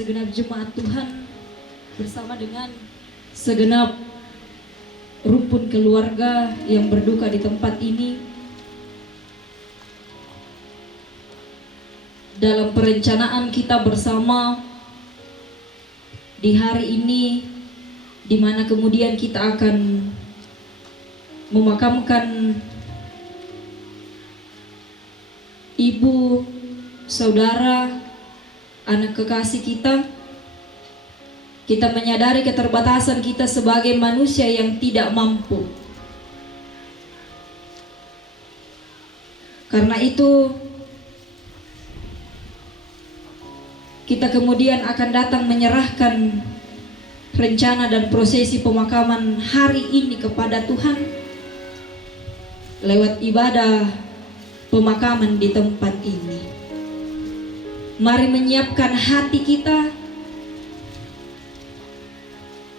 segenap jemaat Tuhan bersama dengan segenap rumpun keluarga yang berduka di tempat ini, dalam perencanaan kita bersama di hari ini, di mana kemudian kita akan memakamkan ibu, saudara, anak kekasih kita. Kita menyadari keterbatasan kita sebagai manusia yang tidak mampu. Karena itu, kita kemudian akan datang menyerahkan rencana dan prosesi pemakaman hari ini kepada Tuhan lewat ibadah pemakaman di tempat ini. Mari menyiapkan hati kita.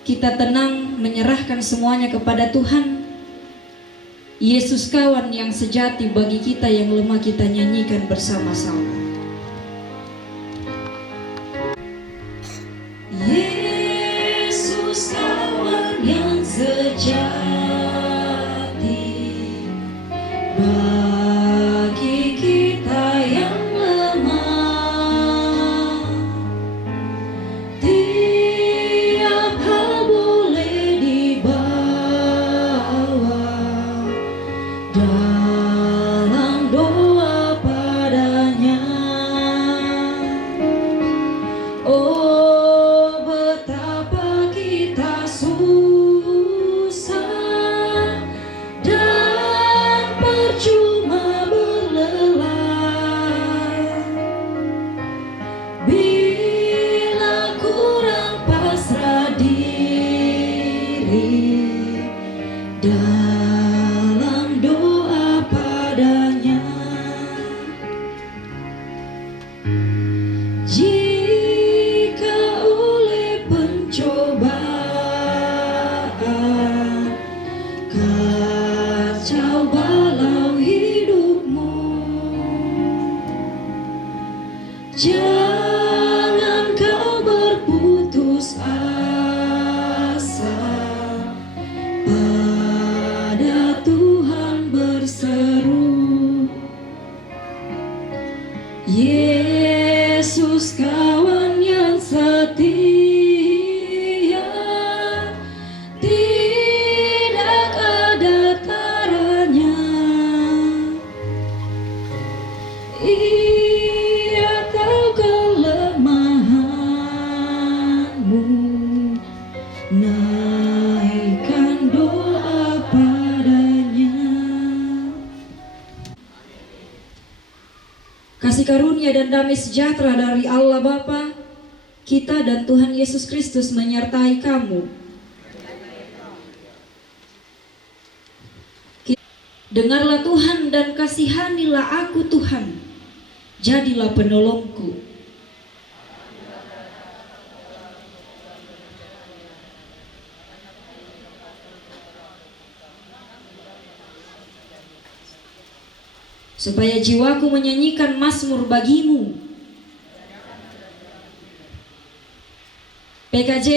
Kita tenang menyerahkan semuanya kepada Tuhan. Yesus kawan yang sejati bagi kita yang lemah, kita nyanyikan bersama-sama. Yesus kawan yang sejati bagi kita yang lemah. Tiap hal boleh dibawa dalam doa padanya. Oh, betapa kita susah dan percuma berlelah bila kurang pasrah diri dalam doa padanya. Jika oleh pencobaan kacau balau hidupmu, jangan kau berputus asa, pada Tuhan berseru. Yesus kawan yang setia, tidak ada taranya. Ia tahu kelemahanmu, naikkan doa padanya. Kasih karunia dan damai sejahtera dari Allah Bapa kita dan Tuhan Yesus Kristus menyertai kamu. Dengarlah Tuhan dan kasihanilah aku Tuhan, jadilah penolongku. Supaya jiwaku menyanyikan mazmur bagimu. PKJ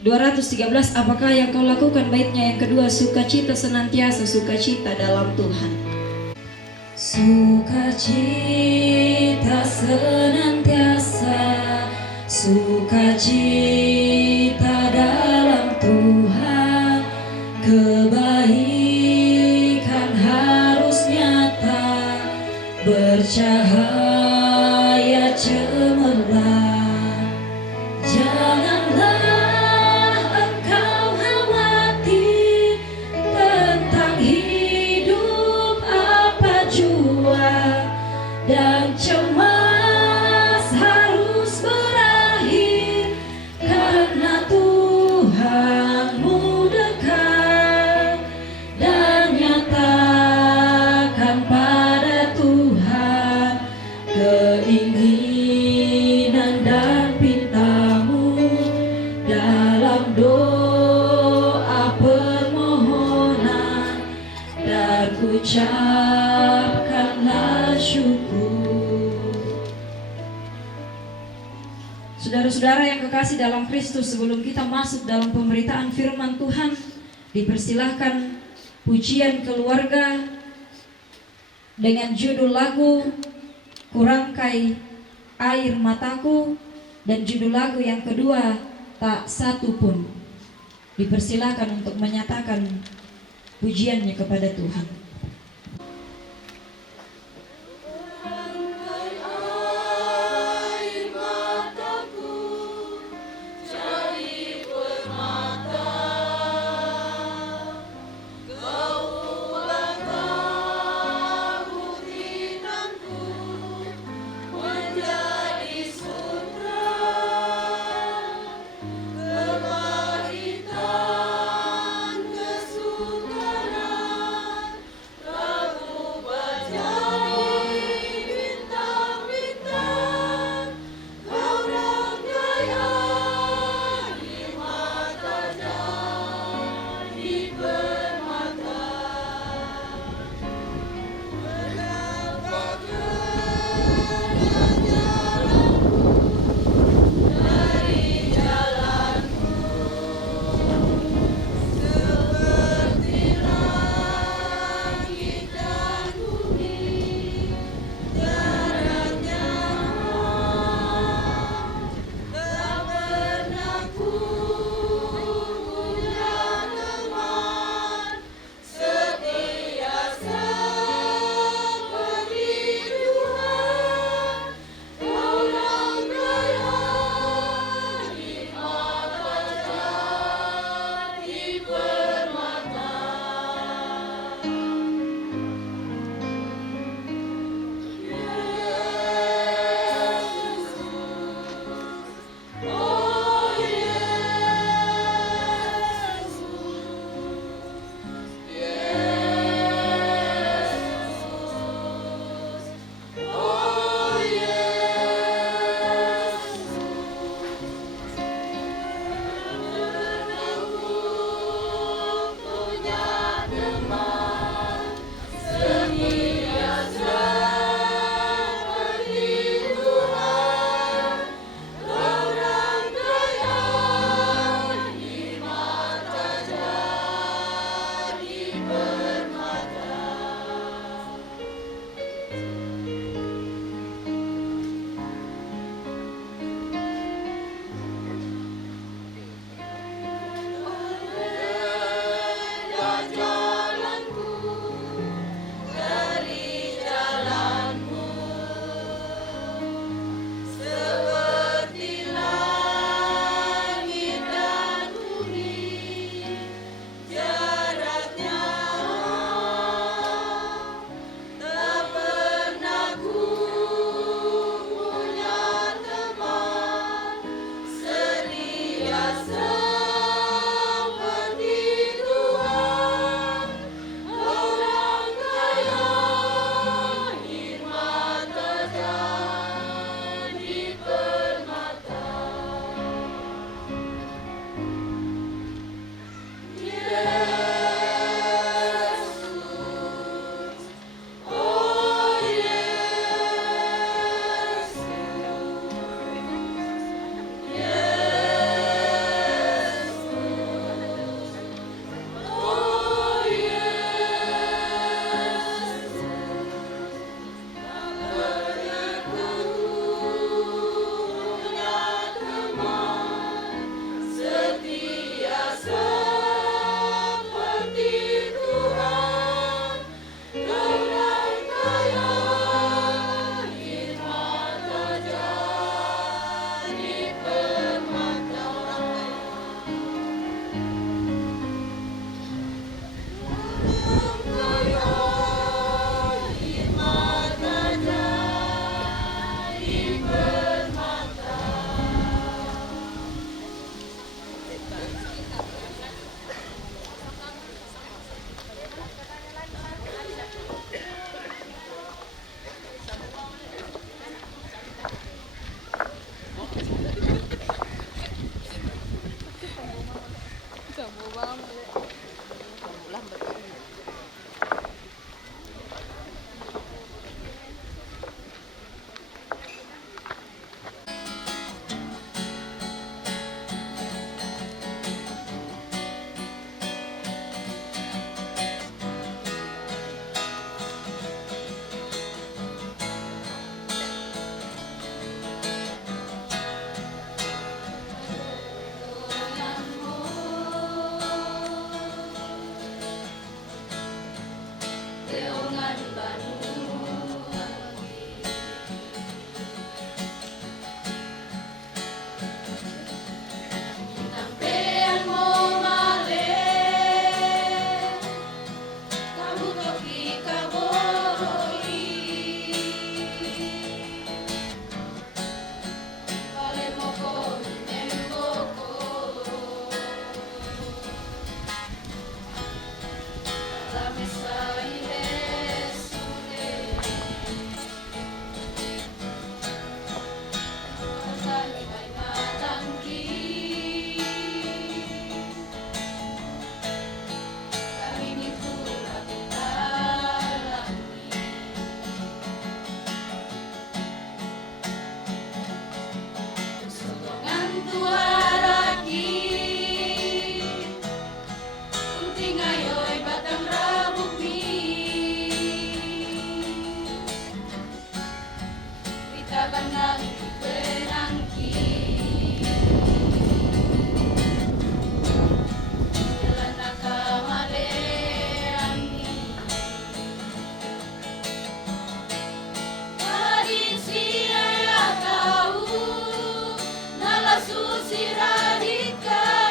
213, apakah yang kau lakukan? Baitnya yang kedua, sukacita senantiasa, sukacita dalam Tuhan. Sukacita senantiasa, sukacita dalam Tuhan. Kebaikan harus nyata, bercahaya cemerlang. Janganlah engkau khawatir tentang hidup, apa jua dan cemas harus berakhir, karena Tuhanmu dekat, dan nyatakan pada Tuhan keinginan dan pintamu dalam doa permohonan, dan ucapkanlah syukur. Saudara Saudara-saudara yang kekasih dalam Kristus, sebelum kita masuk dalam pemberitaan firman Tuhan, dipersilahkan pujian keluarga dengan judul lagu Kurangkai Air Mataku, dan judul lagu yang kedua Tak Satu Pun. Dipersilahkan untuk menyatakan pujiannya kepada Tuhan. Ngayoy batang rabuk mi Ritakan ng ipenangki Jalan nakamalean mi Kadin siya tahu Nalasu si radika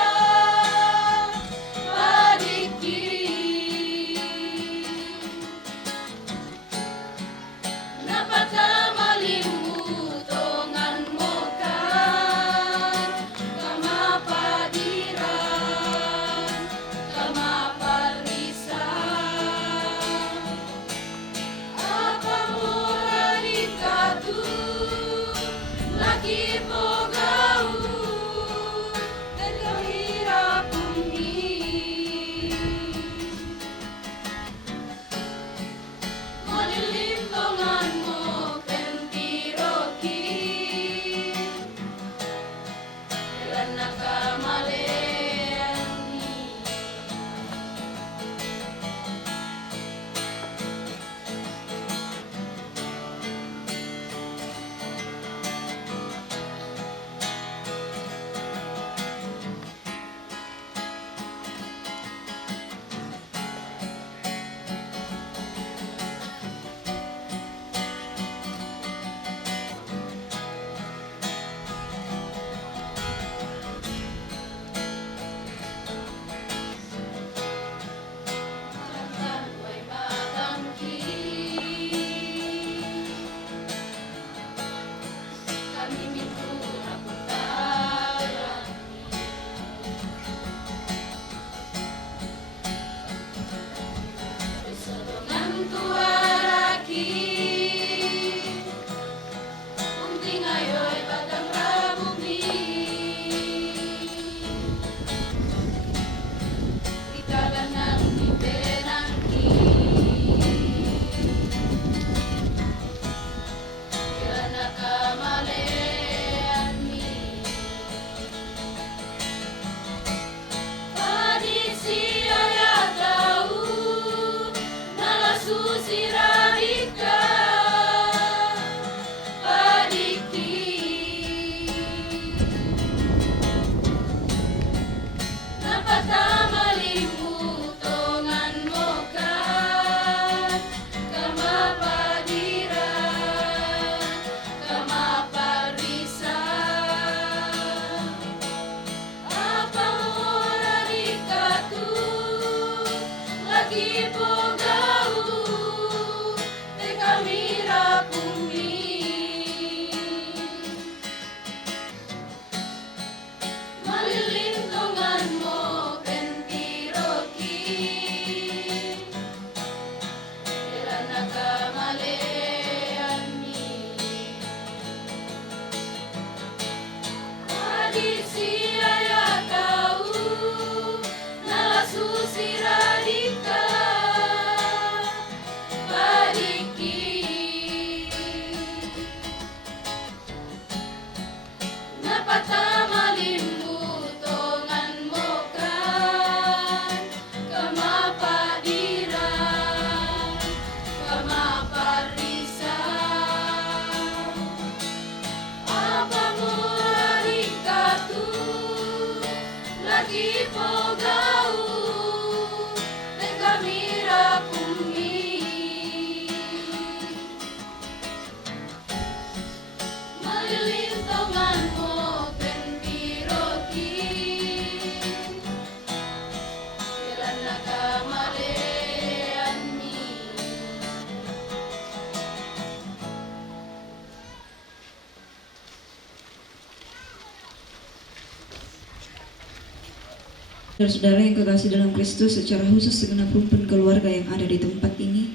Saudara-saudara yang kekasih dalam Kristus, secara khusus segenap rumpun keluarga yang ada di tempat ini,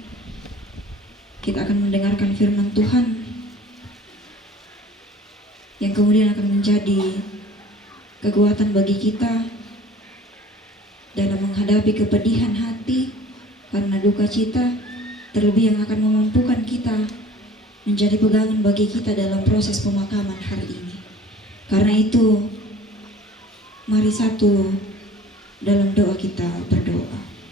kita akan mendengarkan firman Tuhan yang kemudian akan menjadi kekuatan bagi kita dalam menghadapi kepedihan hati karena duka cita, terlebih yang akan memampukan kita menjadi pegangan bagi kita dalam proses pemakaman hari ini. Karena itu, mari satu dalam doa kita berdoa.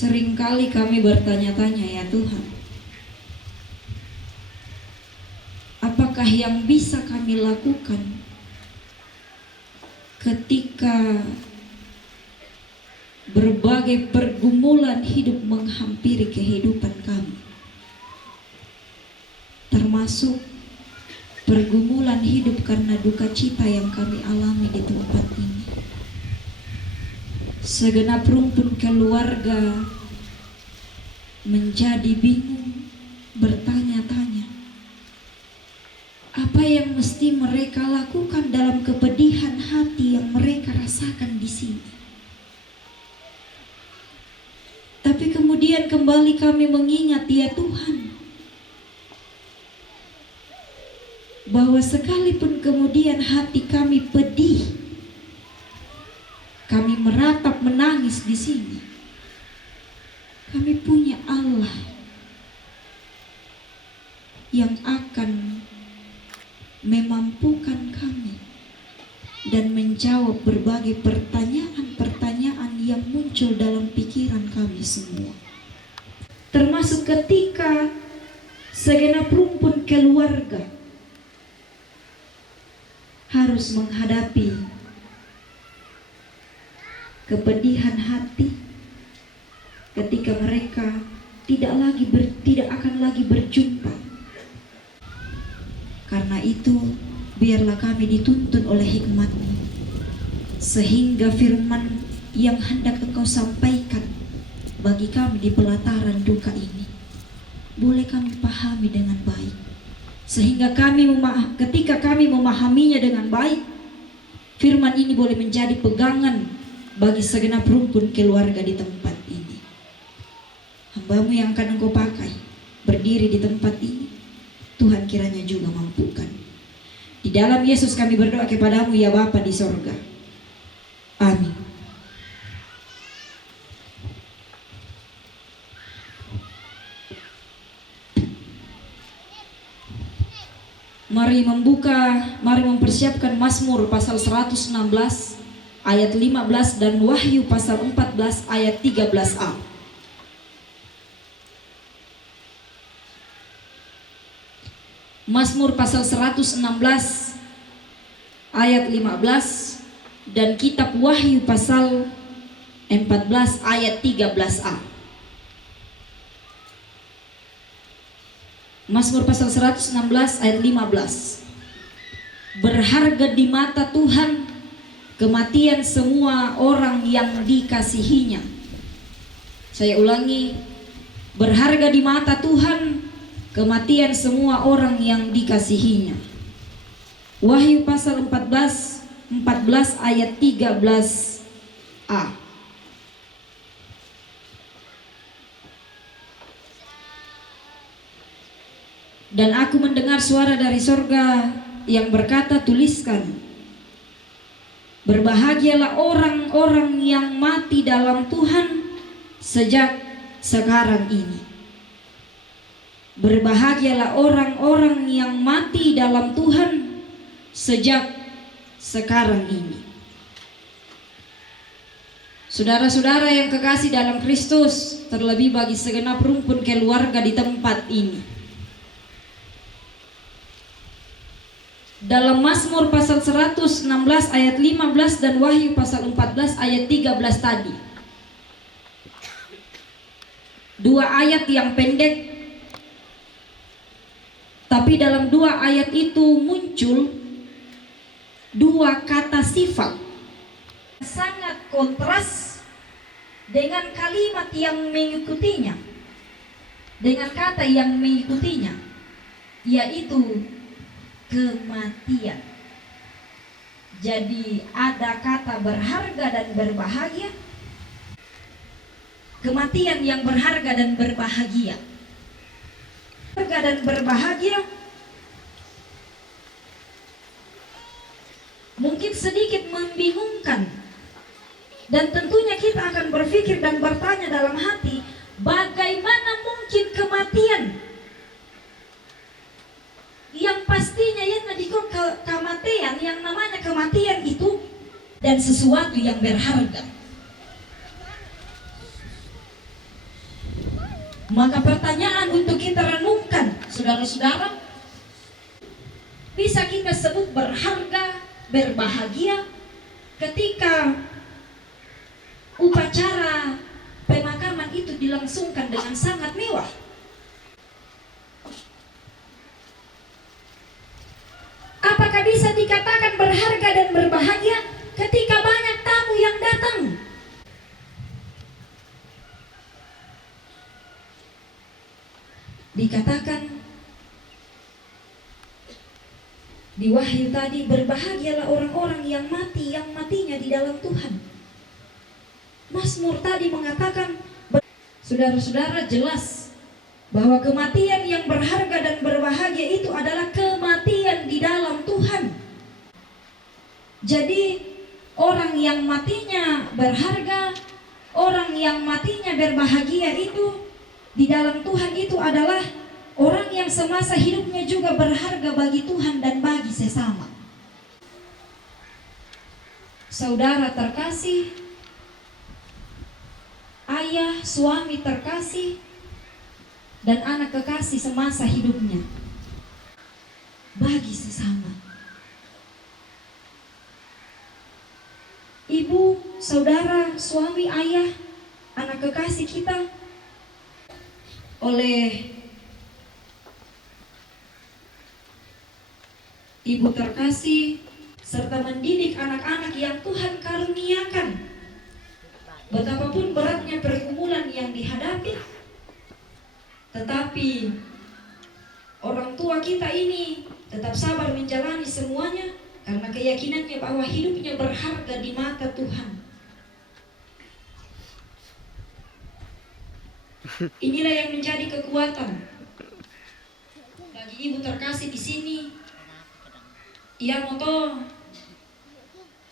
Seringkali kami bertanya-tanya, ya Tuhan, apakah yang bisa kami lakukan ketika berbagai pergumulan hidup menghampiri kehidupan kami, termasuk pergumulan hidup karena duka cita yang kami alami di tempat ini. Segenap rumpun keluarga menjadi bingung, bertanya-tanya, apa yang mesti mereka lakukan dalam kepedihan hati yang mereka rasakan di sini. Tapi kemudian kembali kami mengingat, ya Tuhan, bahwa sekalipun kemudian hati kami pedih, kami meratap menangis di sini, kami punya Allah yang akan memampukan kami dan menjawab berbagai pertanyaan-pertanyaan yang muncul dalam pikiran kami semua. Termasuk ketika segenap rumpun keluarga harus menghadapi kepedihan hati ketika mereka tidak akan lagi berjumpa. Karena itu, biarlah kami dituntun oleh hikmat-Mu, sehingga firman yang hendak Engkau sampaikan bagi kami di pelataran duka ini boleh kami pahami dengan baik, sehingga ketika kami memahaminya dengan baik, firman ini boleh menjadi pegangan bagi segenap rumpun keluarga di tempat ini. Hamba-Mu yang akan Engkau pakai berdiri di tempat ini, Tuhan kiranya juga mampukan. Di dalam Yesus kami berdoa kepada-Mu, ya Bapa di sorga. Amin. Mari mempersiapkan Mazmur pasal 116 ayat 15 dan Wahyu pasal 14 ayat 13a. Mazmur pasal 116 ayat 15 dan kitab Wahyu pasal 14 ayat 13a. Mazmur pasal 116 ayat 15. Berharga di mata Tuhan kematian semua orang yang dikasihinya. Saya ulangi, berharga di mata Tuhan kematian semua orang yang dikasihinya. Wahyu pasal 14 ayat 13a. Dan aku mendengar suara dari sorga yang berkata, tuliskan, berbahagialah orang-orang yang mati dalam Tuhan sejak sekarang ini. Berbahagialah orang-orang yang mati dalam Tuhan sejak sekarang ini. Saudara-saudara yang kekasih dalam Kristus, terlebih bagi segenap rumpun keluarga di tempat ini, dalam Mazmur pasal 116 ayat 15 dan Wahyu pasal 14 ayat 13 tadi, dua ayat yang pendek, tapi dalam dua ayat itu muncul dua kata sifat sangat kontras dengan kalimat yang mengikutinya, dengan kata yang mengikutinya, yaitu kematian. Jadi ada kata berharga dan berbahagia, kematian yang berharga dan berbahagia. Berharga dan berbahagia mungkin sedikit membingungkan, dan tentunya kita akan berpikir dan bertanya dalam hati, bagaimana mungkin kematian? Yang pastinya kematian, yang namanya kematian itu dan sesuatu yang berharga. Maka pertanyaan untuk kita renungkan, saudara-saudara, bisa kita sebut berharga, berbahagia ketika upacara pemakaman itu dilangsungkan dengan sangat mewah? Apakah bisa dikatakan berharga dan berbahagia ketika banyak tamu yang datang? Dikatakan di Wahyu tadi, berbahagialah orang-orang yang mati, yang matinya di dalam Tuhan. Mazmur tadi mengatakan, saudara-saudara, jelas bahwa kematian yang berharga dan berbahagia itu adalah kematian di dalam Tuhan. Jadi orang yang matinya berharga, orang yang matinya berbahagia itu di dalam Tuhan itu adalah orang yang semasa hidupnya juga berharga bagi Tuhan dan bagi sesama. Saudara terkasih, ayah, suami terkasih, dan anak kekasih semasa hidupnya bagi sesama. Ibu, saudara, suami, ayah, anak kekasih kita oleh ibu terkasih serta mendidik anak-anak yang Tuhan karuniakan. Betapapun beratnya pergumulan yang dihadapi, tetapi orang tua kita ini tetap sabar menjalani semuanya karena keyakinannya bahwa hidupnya berharga di mata Tuhan. Inilah yang menjadi kekuatan bagi ibu terkasih di sini. Ia moto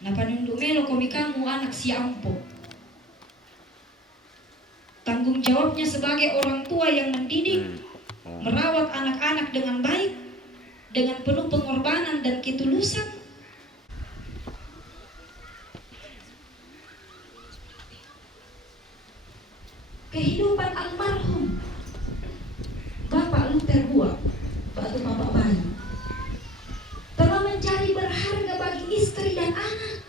napanundu melo komi kamu anak si ampo. Tanggung jawabnya sebagai orang tua yang mendidik, merawat anak-anak dengan baik, dengan penuh pengorbanan dan ketulusan. Kehidupan almarhum Bapak Luther Hua, Bapak Bayu, telah menjadi berharga bagi istri dan anak.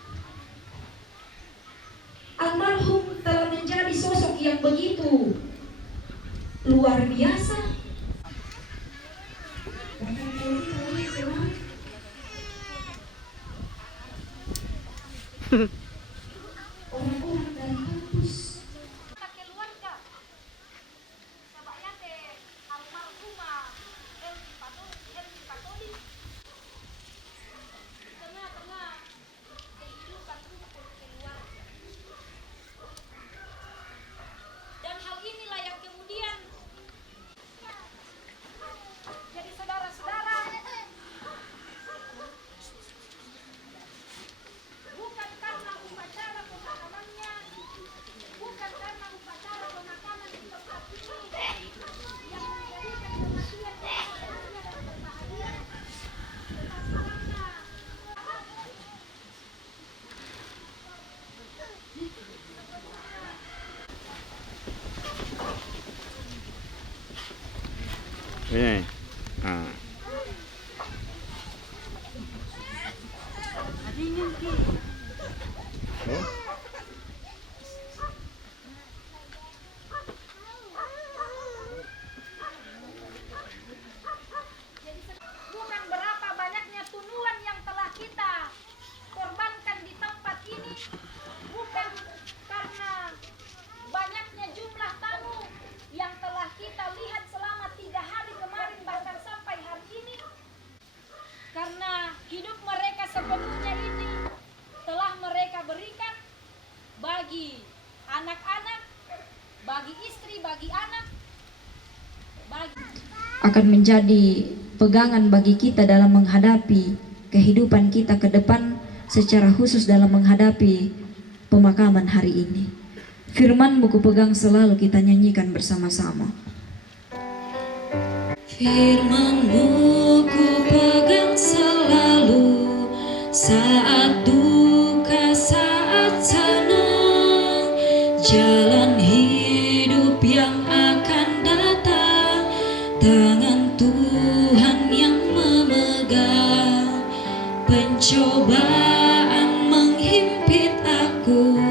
Almarhum telah menjadi sosok yang begitu luar biasa. Orang-orang dari kampus Ini. Ah. Oh. Bukan berapa banyaknya tunuan yang telah kita korbankan di tempat ini, bukan karena banyaknya jumlah tamu yang telah kita lihat selama 3 hari kemarin bahkan sampai hari ini, karena hidup mereka sepenuhnya ini telah mereka berikan bagi anak-anak, bagi istri, bagi anak, akan menjadi pegangan bagi kita dalam menghadapi kehidupan kita ke depan, secara khusus dalam menghadapi pemakaman hari ini. Firman-Mu kupegang selalu, kita nyanyikan bersama-sama. Firman-Mu kupegang selalu, saat duka, saat senang, jalan hidup yang akan datang cobaan menghimpit aku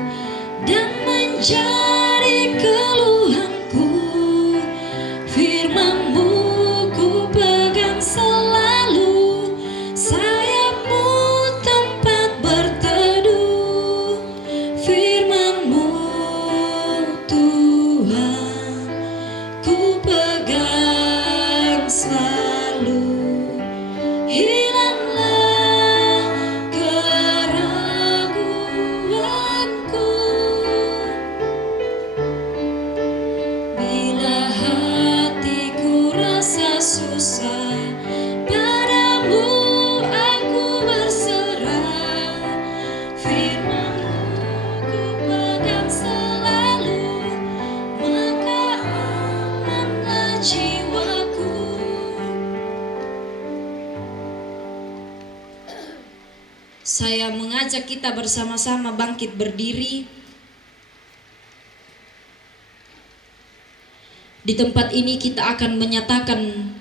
dan menjadi keluhanku, firman-Mu ku pegang selalu, sayap-Mu tempat berteduh, firman-Mu Tuhan ku pegang selalu. Hilanglah keraguanku bila hatiku rasa susah, padamu aku berserah, firman-Mu ku pegang selalu, maka amanlah jiwaku. Saya mengajak kita bersama-sama bangkit berdiri. Di tempat ini kita akan menyatakan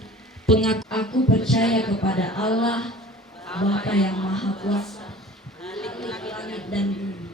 pengakuan. Aku percaya kepada Allah, Bapa yang Maha Kuasa, langit dan bumi.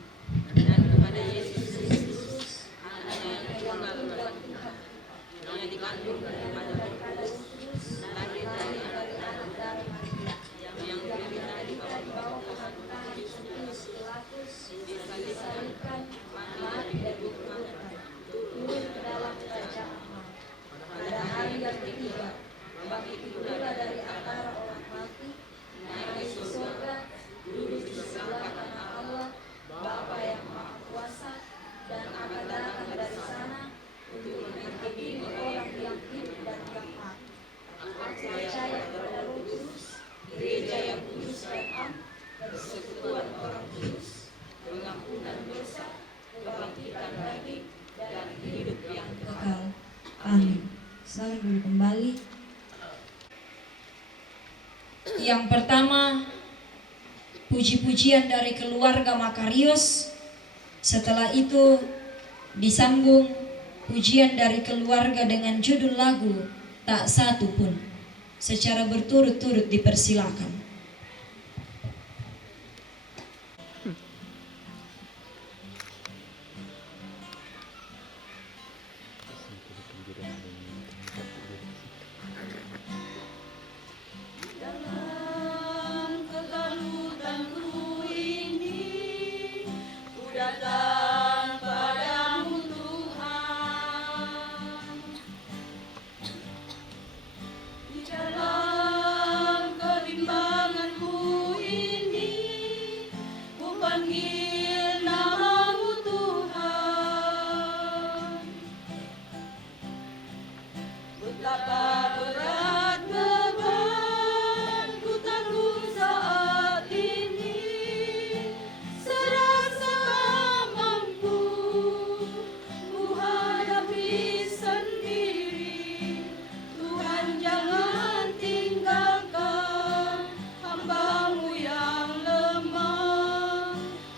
Amin. Selamat dulu kembali. Yang pertama, puji-pujian dari keluarga Makarios. Setelah itu disambung pujian dari keluarga dengan judul lagu Tak Satu Pun. Secara berturut-turut dipersilakan.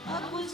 Aku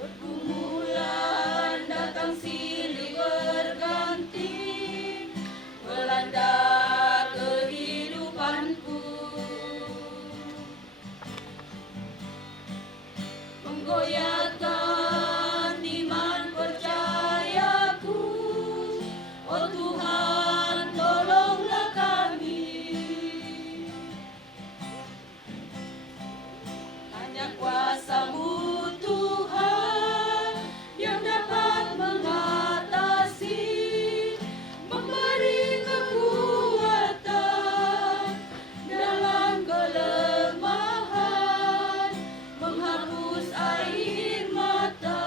Pergumulan datang silih berganti melanda kehidupanku, menggoyahkan iman percayaku. Oh Tuhan, tolonglah kami. Hanya kuasa-Mu Tuhan yang dapat mengatasi, memberi kekuatan dalam kelemahan, menghapus air mata.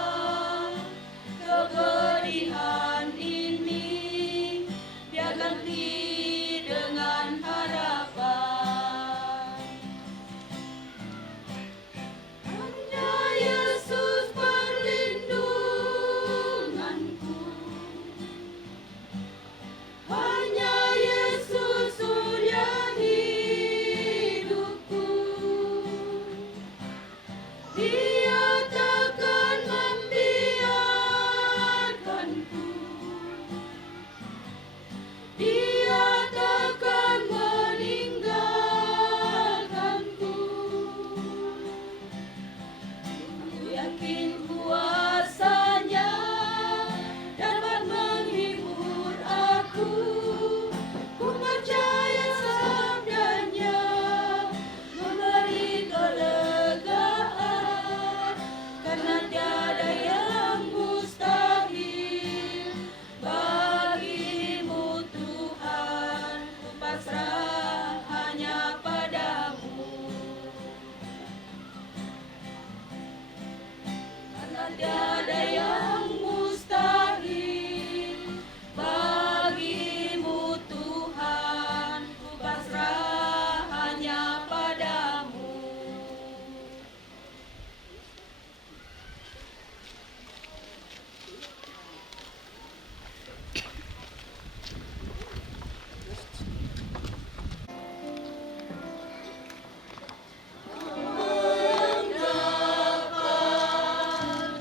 Kepedihan ini biar ganti dengan harapan. Hanya Yesus perlindunganku, hanya Yesus surya hidupku. Dia takkan membiarkanku, Dia takkan meninggalkanku. Ku yakin kuasa-Nya dapat menghibur aku. Ku percaya sabda-Nya memberi kelegaan, karena tiada yang mustahil bagimu Tuhan. Ku pasrah hanya padamu, karena tiada yang mustahil bagimu Tuhan. Ku pasrah hanya padamu. Yang dapat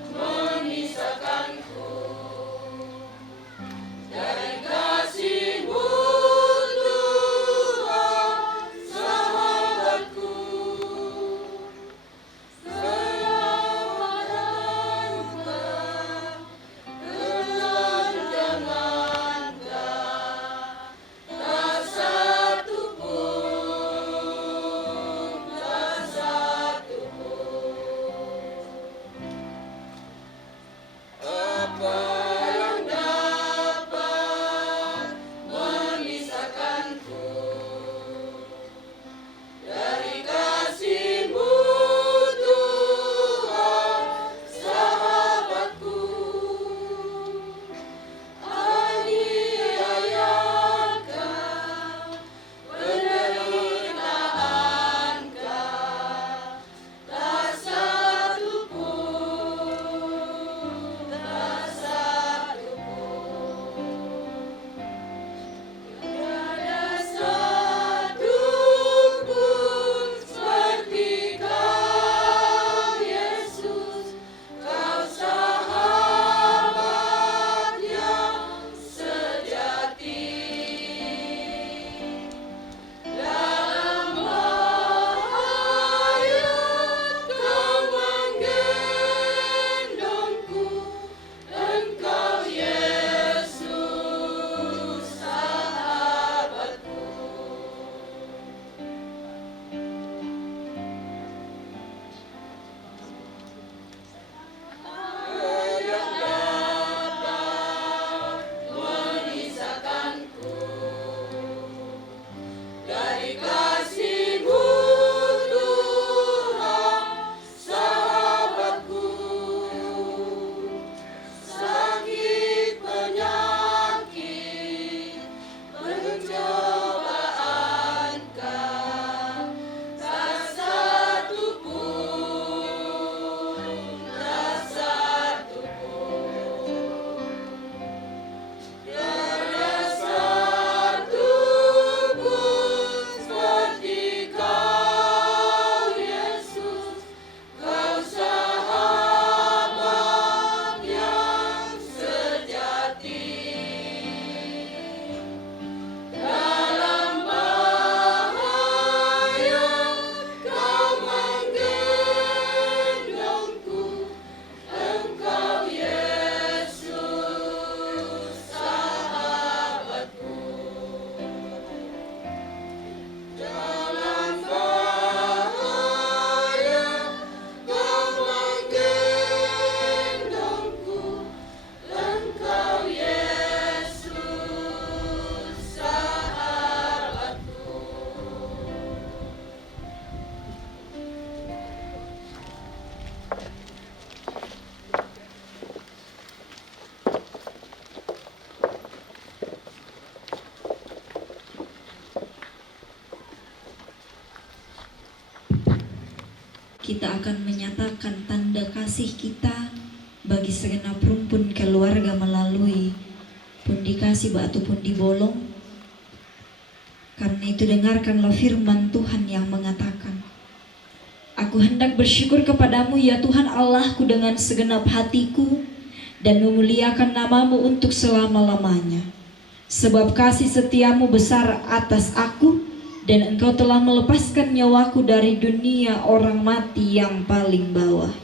kita akan menyatakan tanda kasih kita bagi segenap rumpun keluarga melalui pundi kasih ataupun dibolong. Karena itu dengarkanlah firman Tuhan yang mengatakan, aku hendak bersyukur kepadamu ya Tuhan Allahku dengan segenap hatiku dan memuliakan namamu untuk selama-lamanya. Sebab kasih setiamu besar atas aku dan engkau telah melepaskan nyawaku dari dunia orang mati yang paling bawah.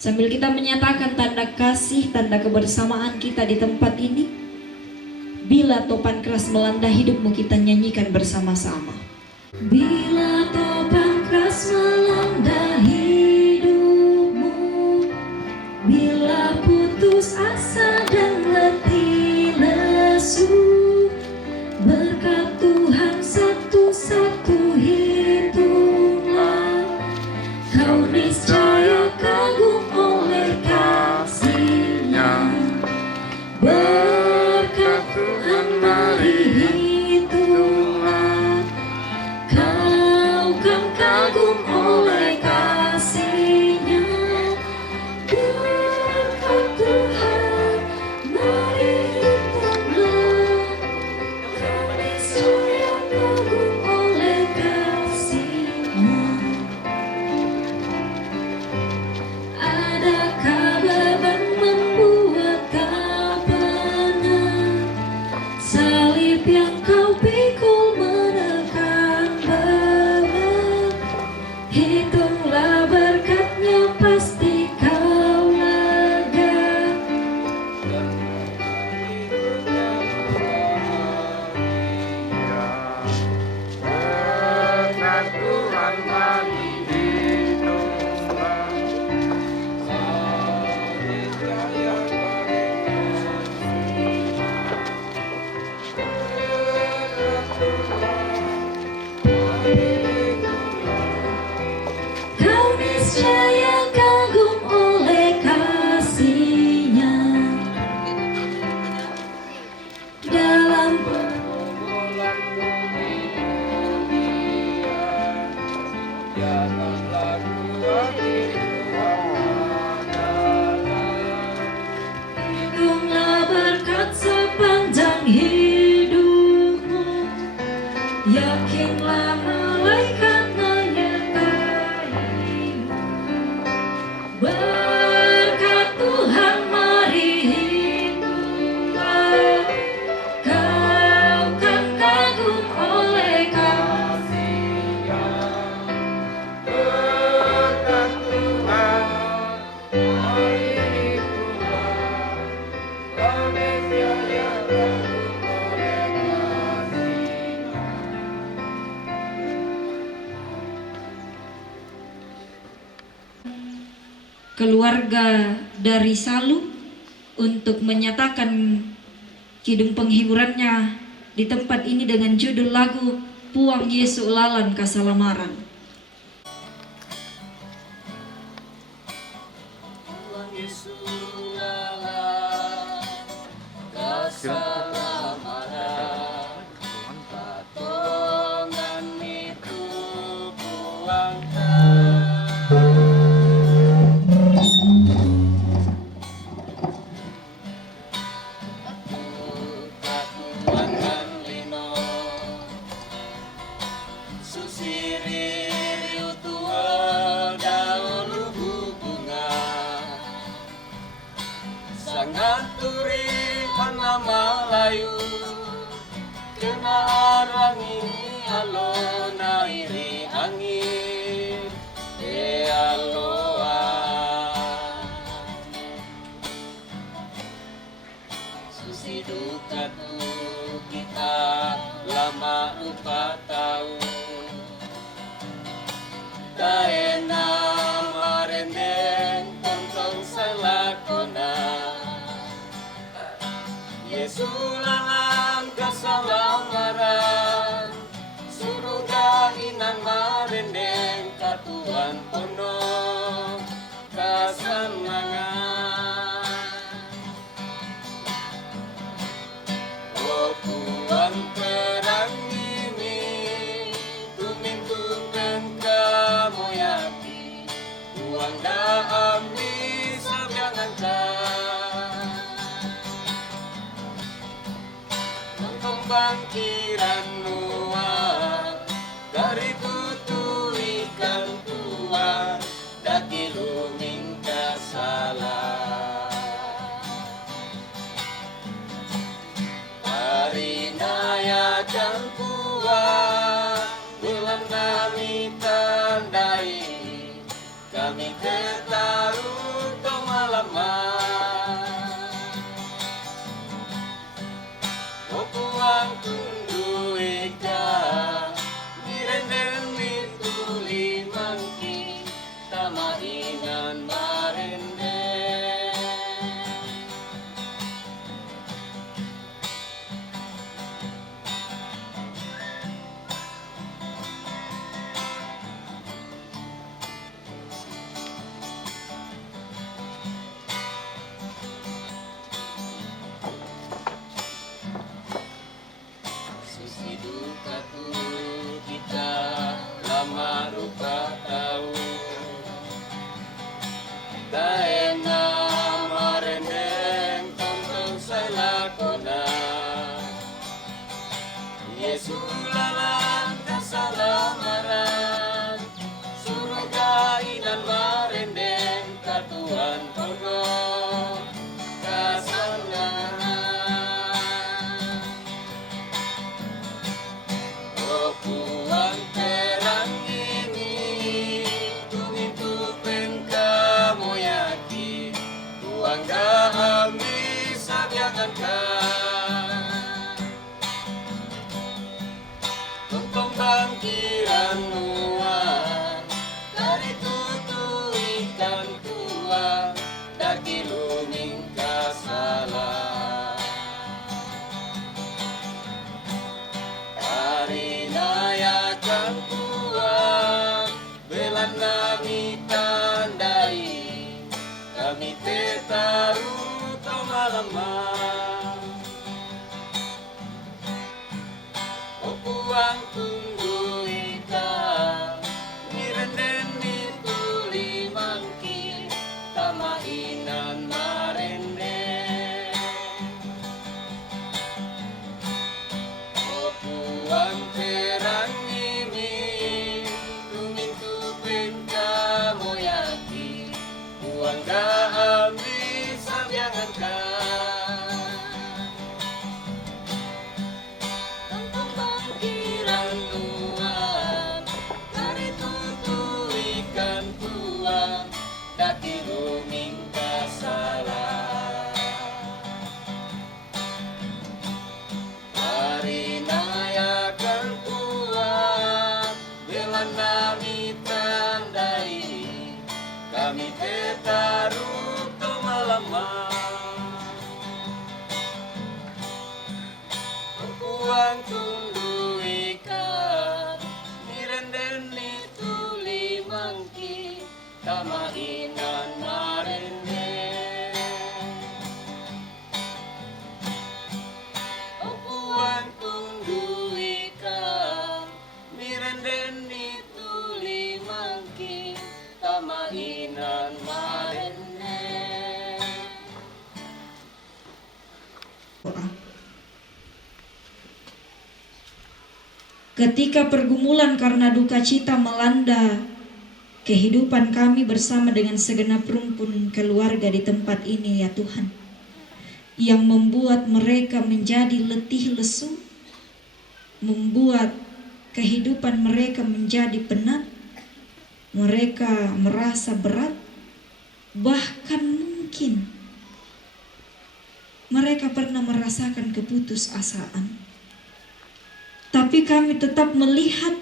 Sambil kita menyatakan tanda kasih, tanda kebersamaan kita di tempat ini, bila topan keras melanda hidupmu, kita nyanyikan bersama-sama. Bila topan keras melanda hidupmu, bila putus asa dan letih lesu, berkat Tuhan satu-satu hitunglah, kau niscaya kagum oleh kasih-Nya. Berkat Tuhan mari hitunglah, kau kan kagum oleh kasih-Nya. Berkat Tuhan mari hitunglah, kau niscaya kagum oleh kasih-Nya. Adakah beban membuat kau penat? Salib yang kau pikul menekan beban. Hitunglah berkatnya, pasti kau lega. Berkat Tuhan mari hitunglah, niscaya Kau niscaya kagum oleh kasih-Nya. Dalam pergumulan bumi dunia, janganlah kurangi Tuhan Allah. hitunglah berkat sepanjang hidupmu, yakinlah malaikat menyertaimu. Berkat Tuhan mari hitunglah, kau kan kagum oleh kasih-Nya. Berkat Tuhan mari hitunglah, kau niscaya kagum oleh kasih-Nya. Keluarga dari Salu untuk menyatakan kidung penghiburannya di tempat ini dengan judul lagu Puang Yesu Lalan Kasalamaran. Tuhan Yesus lalang kasalamaran, patongan itu puangkan. Katuangan lino susiri riutua daun bunga, sangat turi hana Malayu, kena arangi alon airi angin aloa. Susi duka tu kita lama 4 tahun, taena marendeng tontong salakona. Yesus lalang kasalamaran, surga inang marendeng katuan pono kasanangan. Oh Tuhan terang ini, tumin kamu ya bangkiran Noah, dari tutu ikan tua, daki luming kasalah. Hari nayakan kuat, bulan kami tandai, kami ketaruh tong malaman. Okuang tundu eka, direnden mituli mangki, tamainan marende. Susi duka tu kita lama rupa tahu, daena marendeng tonton saya lakona. Yesus lalang kasalamaran, surga inan marendeng katuan pono kasangan. Okuang terang ini, tumintu pengkamoyaki, tuang gahami sabiakan tuntong bangkiran Noah, dari tutu ikan tua, daki luming kasalah. Hari nayakan kuat, belan nami tandai, kami tetaruh tong malaman. Okuang tunggu ikan, direnden mituli mangki, tamainan marende. Okuang terang ini, tumintu pengkamoyaki, uang gahami sabiangan tentang bangkiran Noah, dari tutu ikan tua, daki luming kasalah. Hari nayakan kuat, belan nami tandai, kami tetaruh tong malaman. Okuang tundu ikan, direnden mituli mangki, tamainan marende. Okuang tundu ikan, direnden mituli mangki, tamainan marende. Ketika pergumulan karena duka cita melanda kehidupan kami bersama dengan segenap rumpun keluarga di tempat ini, ya Tuhan, yang membuat mereka menjadi letih lesu, membuat kehidupan mereka menjadi penat, mereka merasa berat, bahkan mungkin mereka pernah merasakan keputusasaan. Tapi kami tetap melihat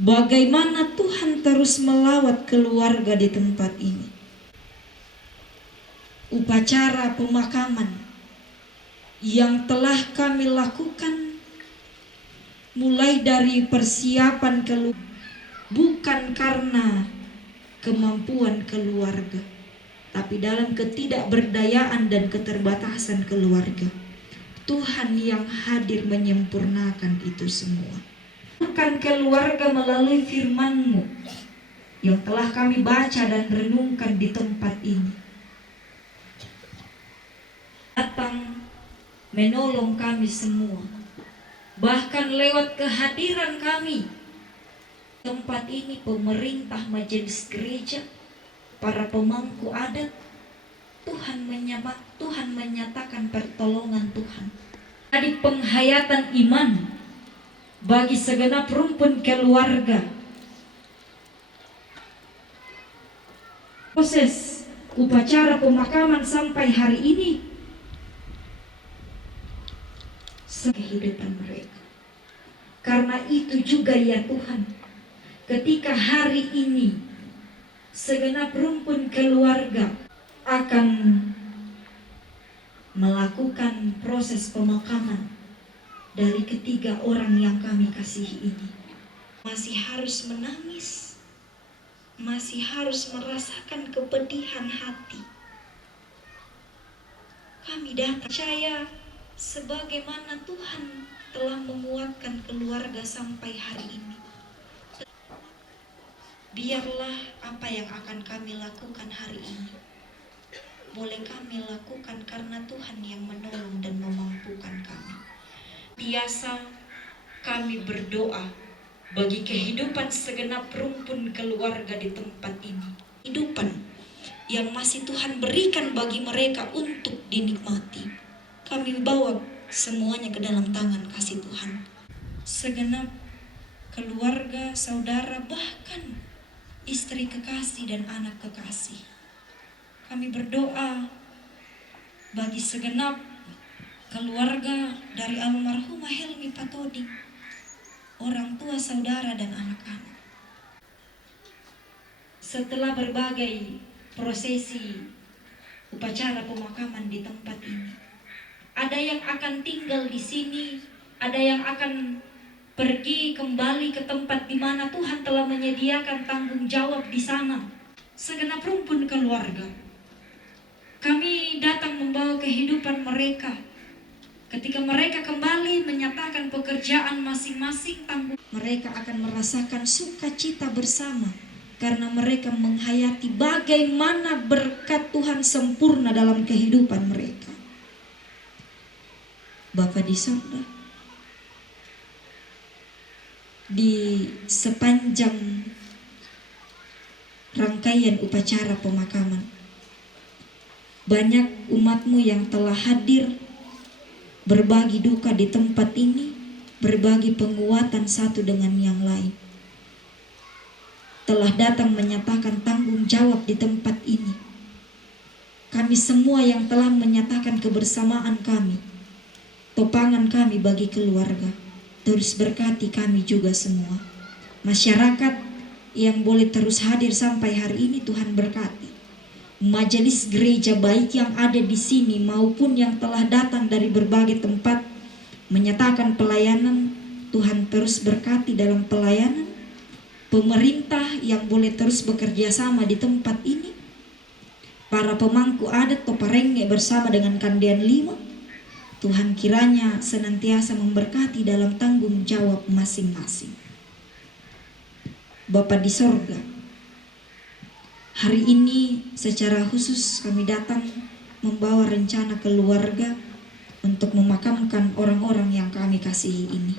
bagaimana Tuhan terus melawat keluarga di tempat ini. Upacara pemakaman yang telah kami lakukan, mulai dari persiapan keluarga, bukan karena kemampuan keluarga, tapi dalam ketidakberdayaan dan keterbatasan keluarga, Tuhan yang hadir menyempurnakan itu semua. Bukan keluarga melalui firman-Mu yang telah kami baca dan renungkan di tempat ini. Datang menolong kami semua. bahkan lewat kehadiran kami tempat ini, pemerintah, majelis gereja, para pemangku adat, Tuhan menyatakan pertolongan Tuhan. Jadi penghayatan iman bagi segenap rumpun keluarga. Proses upacara pemakaman sampai hari ini kehidupan mereka. Karena itu juga ya Tuhan, ketika hari ini segenap rumpun keluarga akan melakukan proses pemakaman dari ketiga orang yang kami kasihi ini, masih harus menangis, masih harus merasakan kepedihan hati. Kami datang percaya sebagaimana Tuhan telah menguatkan keluarga sampai hari ini. Biarlah apa yang akan kami lakukan hari ini boleh kami lakukan karena Tuhan yang menolong dan memampukan kami. Biasa kami berdoa bagi kehidupan segenap rumpun keluarga di tempat ini. Kehidupan yang masih Tuhan berikan bagi mereka untuk dinikmati. Kami bawa semuanya ke dalam tangan kasih Tuhan. Segenap keluarga, saudara, bahkan istri kekasih dan anak kekasih. Kami berdoa bagi segenap keluarga dari almarhumah Helmi Patoding, orang tua, saudara, dan anak-anak. Setelah berbagai prosesi upacara pemakaman di tempat ini, ada yang akan tinggal di sini, ada yang akan pergi kembali ke tempat di mana Tuhan telah menyediakan tanggung jawab di sana. Segenap rumpun keluarga, kami datang membawa kehidupan mereka. Ketika mereka kembali menyatakan pekerjaan masing-masing, mereka akan merasakan sukacita bersama karena mereka menghayati bagaimana berkat Tuhan sempurna dalam kehidupan mereka. Bapa di surga, di sepanjang rangkaian upacara pemakaman, banyak umat-Mu yang telah hadir berbagi duka di tempat ini, berbagi penguatan satu dengan yang lain. Telah datang menyatakan tanggung jawab di tempat ini. Kami semua yang telah menyatakan kebersamaan kami, topangan kami bagi keluarga, terus berkati kami juga semua. Masyarakat yang boleh terus hadir sampai hari ini, Tuhan berkati. Majelis gereja baik yang ada di sini maupun yang telah datang dari berbagai tempat menyatakan pelayanan, Tuhan terus berkati dalam pelayanan. Pemerintah yang boleh terus bekerja sama di tempat ini, para pemangku adat Toparenge bersama dengan Kandian 5, Tuhan kiranya senantiasa memberkati dalam tanggung jawab masing-masing. Bapa di sorga, hari ini secara khusus kami datang membawa rencana keluarga untuk memakamkan orang-orang yang kami kasihi ini.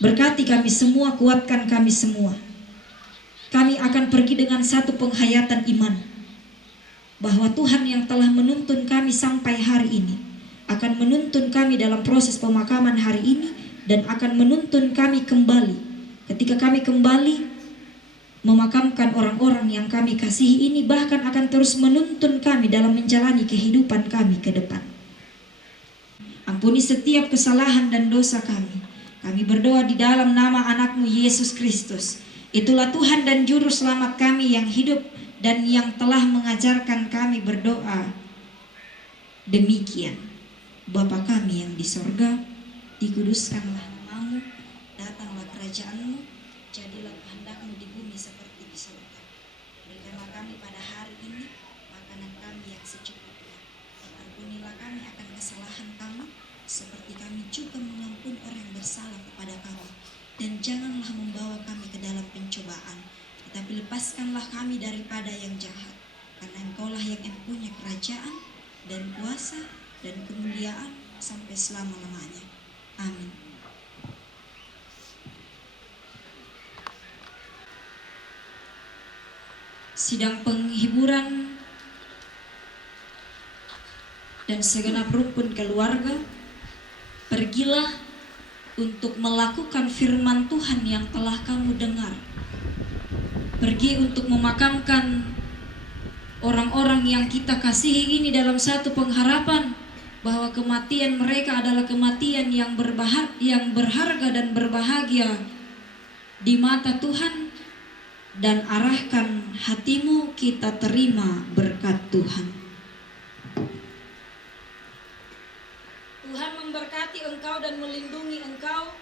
Berkati kami semua, kuatkan kami semua. Kami akan pergi dengan satu penghayatan iman, bahwa Tuhan yang telah menuntun kami sampai hari ini akan menuntun kami dalam proses pemakaman hari ini, dan akan menuntun kami kembali ketika kami kembali memakamkan orang-orang yang kami kasihi ini, bahkan akan terus menuntun kami dalam menjalani kehidupan kami ke depan. Ampuni setiap kesalahan dan dosa kami. Kami berdoa di dalam nama anak-Mu Yesus Kristus. Itulah Tuhan dan Juru Selamat kami yang hidup dan yang telah mengajarkan kami berdoa. Demikian, Bapa kami yang di sorga, dikuduskanlah nama-Mu, datanglah kerajaan-Mu, jadilah kehendak-Mu di bumi seperti di surga. Berikanlah kami pada hari ini makanan kami yang secukupnya. Ampunilah kami akan kesalahan kami, seperti kami juga mengampuni orang yang bersalah kepada kami. Dan janganlah membawa kami ke dalam pencobaan, tetapi lepaskanlah kami daripada yang jahat. Karena Engkaulah yang mempunyai kerajaan dan kuasa dan kemuliaan sampai selama-lamanya. Amin. Sidang penghiburan dan segenap rukun keluarga, pergilah untuk melakukan firman Tuhan yang telah kamu dengar. Pergi untuk memakamkan orang-orang yang kita kasihi ini dalam satu pengharapan bahwa kematian mereka adalah kematian yang berharga dan berbahagia di mata Tuhan, dan arahkan hatimu kita terima berkat Tuhan. Tuhan memberkati engkau dan melindungi engkau.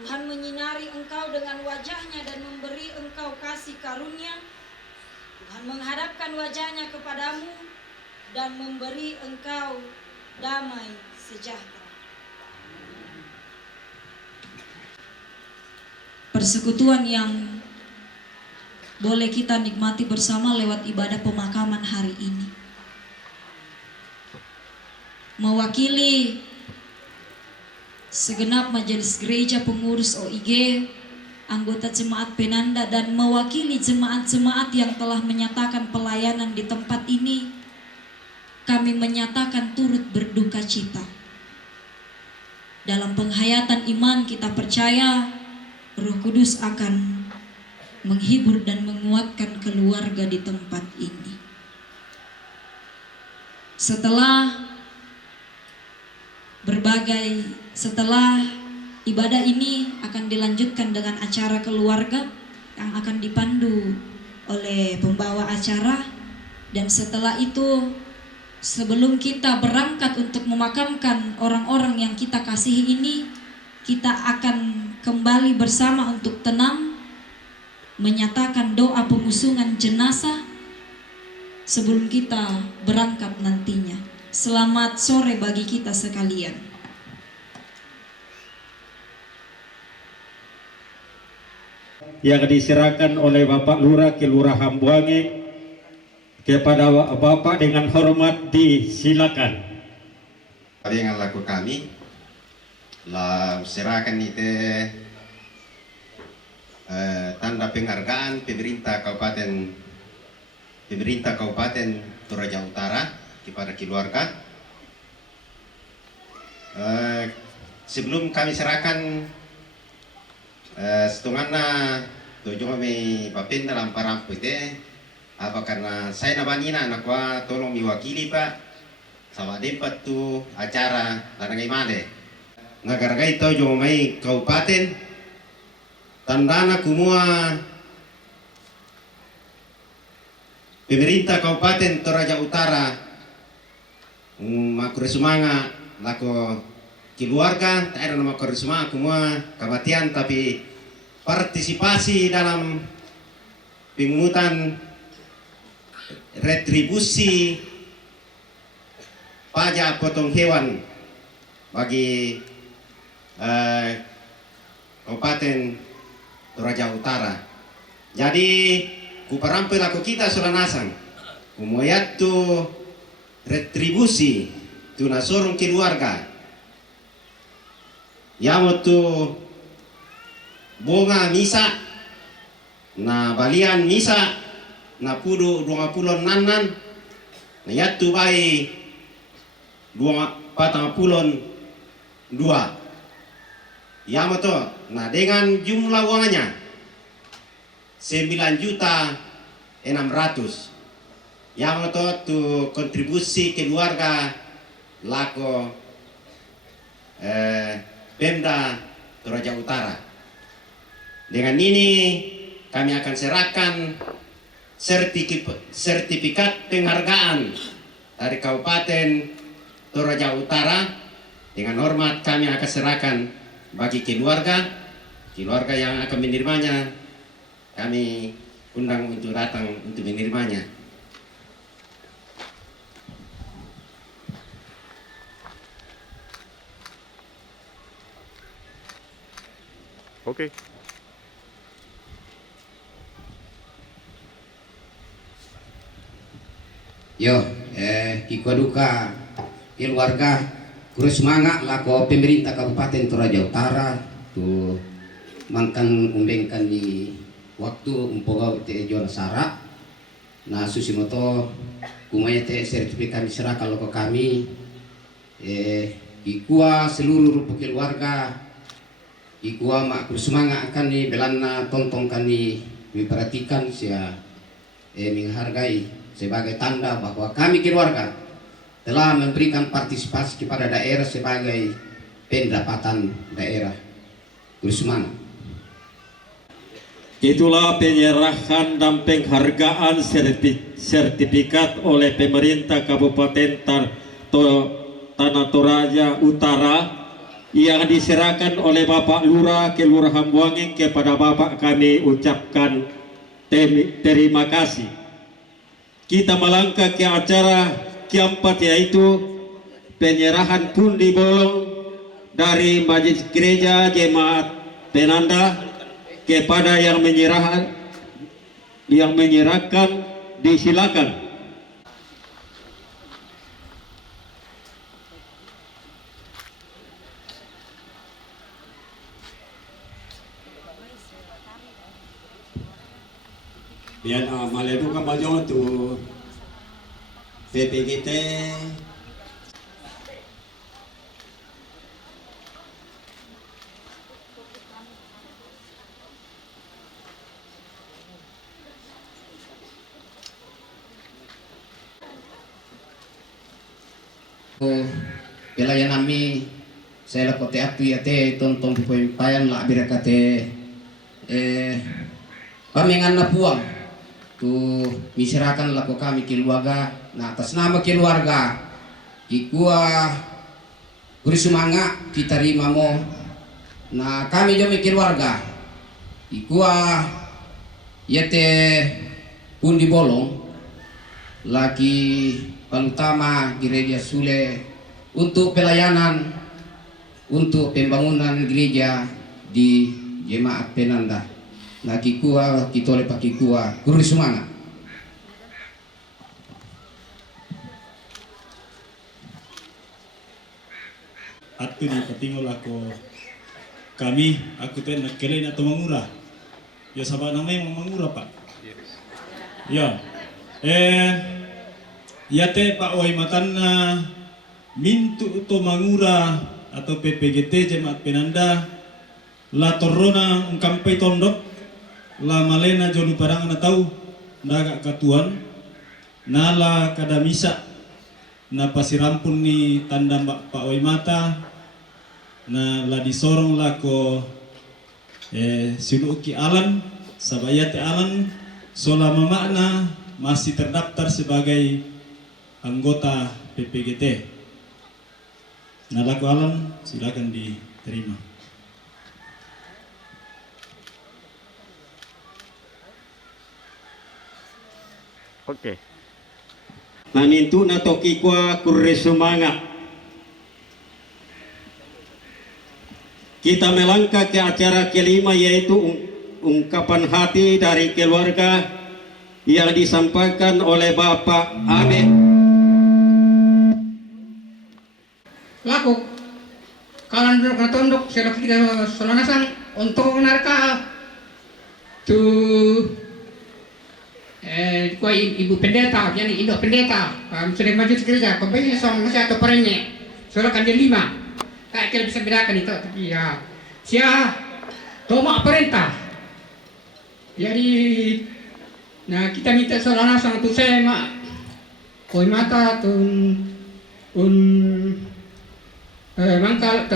Tuhan menyinari engkau dengan wajahnya dan memberi engkau kasih karunia. Tuhan menghadapkan wajahnya kepadamu dan memberi engkau damai sejahtera. Persekutuan yang boleh kita nikmati bersama lewat ibadah pemakaman hari ini, mewakili segenap majelis gereja, pengurus OIG, anggota jemaat Penanda, dan mewakili jemaat-jemaat yang telah menyatakan pelayanan di tempat ini, kami menyatakan turut berduka cita. Dalam penghayatan iman kita percaya Roh Kudus akan menghibur dan menguatkan keluarga di tempat ini. Setelah ibadah ini akan dilanjutkan dengan acara keluarga yang akan dipandu oleh pembawa acara, dan setelah itu sebelum kita berangkat untuk memakamkan orang-orang yang kita kasihi ini, kita akan kembali bersama untuk tenang menyatakan doa pengusungan jenazah sebelum kita berangkat nantinya. Selamat sore bagi kita sekalian. Yang diserahkan oleh Bapak Lurah Kelurahan Buangi kepada Bapak dengan hormat disilakan. Dengan laku kami lah serahkan itu tanda penghargaan pemerintah Kabupaten Toraja Utara kepada keluarga. Sebelum kami serahkan setengahnya tujuh kami papin dalam parampu itu apa karena saya nabanina anakwa tolong mewakili Pak sama dapat tu acara larang imale ngagaragai itu jo mai kabupaten tandana kumua pemerintah Kabupaten Toraja Utara makure sumanga lako keluarga tak ada nama semua kumua kematian tapi partisipasi dalam pengutan retribusi pajak potong hewan bagi Kabupaten Toraja Utara. Jadi kuparampil aku kita sudah nasang kumoyat tu retribusi tu nasorong keluarga yamo tu bunga misa na balian misa na pudu 20 nanan na yatu bai 42 yamo tu na dengan jumlah uangnya 9.600.000 yamo tu kontribusi keluarga lako Pemda Toraja Utara. Dengan ini kami akan serahkan sertifikat penghargaan dari Kabupaten Toraja Utara. Dengan hormat kami akan serahkan bagi keluarga yang akan menerimanya. Kami undang untuk datang untuk menerimanya. Oke. Yo, kiko duka keluarga kurus semangat lah ko pemerintah Kabupaten Toraja Utara tu mangkan umbengkan di waktu umpogau te Jual Sara nah susimoto kumaya te sertifikat diserahkan lo ke kami ikua seluruh rupa keluarga ikua mak kurus semangat kan ni belana tonton kan ni diperhatikan sia menghargai sebagai tanda bahwa kami keluarga telah memberikan partisipasi kepada daerah sebagai pendapatan daerah. Semangat. Itulah penyerahan dan penghargaan sertifikat oleh pemerintah Kabupaten Tanah Toraja Utara yang diserahkan oleh Bapak Lurah Kelurahan Buanging kepada Bapak kami ucapkan terima kasih. Kita melangkah ke acara keempat yaitu penyerahan pundi bolong dari Majelis Gereja Jemaat Penanda kepada yang menyerahkan disilakan. Biar maledu ka bajo tu PPGT pelayan kami saya lakote atu ya te tonton pipayan la birakate kami ngana puang tu miserahkan lako kami keluarga nah atas nama keluarga ikua beri semangat kita terima mo nah kami jami keluarga ikua yate pundi bolong lagi palutama gereja Sule untuk pelayanan untuk pembangunan gereja di Jemaat Penanda nah kikua kita oleh pak kikua guru semangat. Atu ni patingol ako kami aku ten nakkelay na tumangura ya sabah namay mangura pak ya yate pak oy matan na mintu tumangura atau PPGT Jemaat Penanda la torrona ungkampay tondok la malena jolu parang na tau naga katuan nala kada misa na pasirampun ni tanda Pak Oy mata na la disorong lako sinuki alan sabayate alan selama makna masih terdaftar sebagai anggota PPGT. Nah lako alan silakan diterima. Oke. Nanintu na toki kwa kurre semangat. Kita melangkah ke acara kelima yaitu ungkapan hati dari keluarga yang disampaikan oleh Bapak Ame. Laku kalan duduk na tondok sila kita solanasan untuk narka tu kuah ibu pendeta, yani induk pendeta, sudah maju gereja, kembali sama masih atau perannya, soalnya kan dia 5, tak kira bisa bedakan itu, tapi ya, sia, tomak perintah, jadi, nah kita minta soalnya sang tu saya mak, koi mata tu, mangkal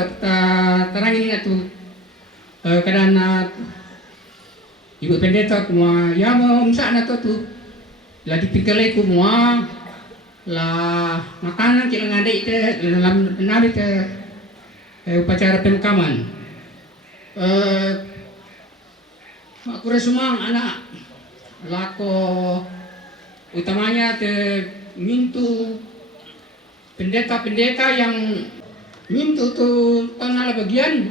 terang ini tu, kadang ibu pendeta kumua ya mau umsakna tu la dipikirlai kumua la makanan kita ngadai itu dalam nabi ke upacara pemakaman aku resumang anak lako utamanya te mintu pendeta-pendeta yang mintu tu tanah bagian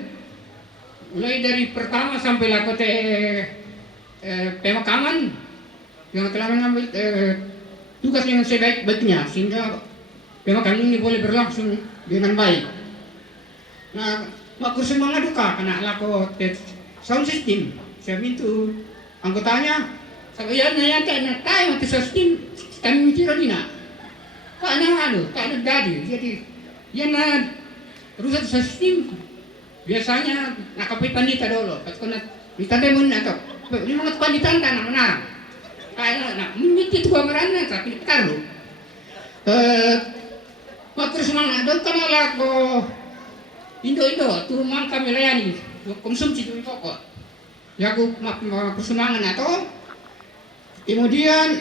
mulai dari pertama sampai lako te pemakaman yang telah mengambil tugas yang sebaik-baiknya sehingga pemakaman ini boleh berlangsung dengan baik. Nah, kursi mga duka kana lako sound system. Saya mintu anggotanya sabi yan na yan tayo mati system kami mikiro dina. Kana tak ada dadi. Jadi yan na rusak system. Biasanya nakapoy pandita dulu. Pag kuna ditanda mo na to. Yung mga panditan na menarang. Kaya na minti tuwa marana tapi karo. Kursi mga doon kana lako Indo tu mang kami layani konsumsi tu pokok. Ya aku persembangan atau kemudian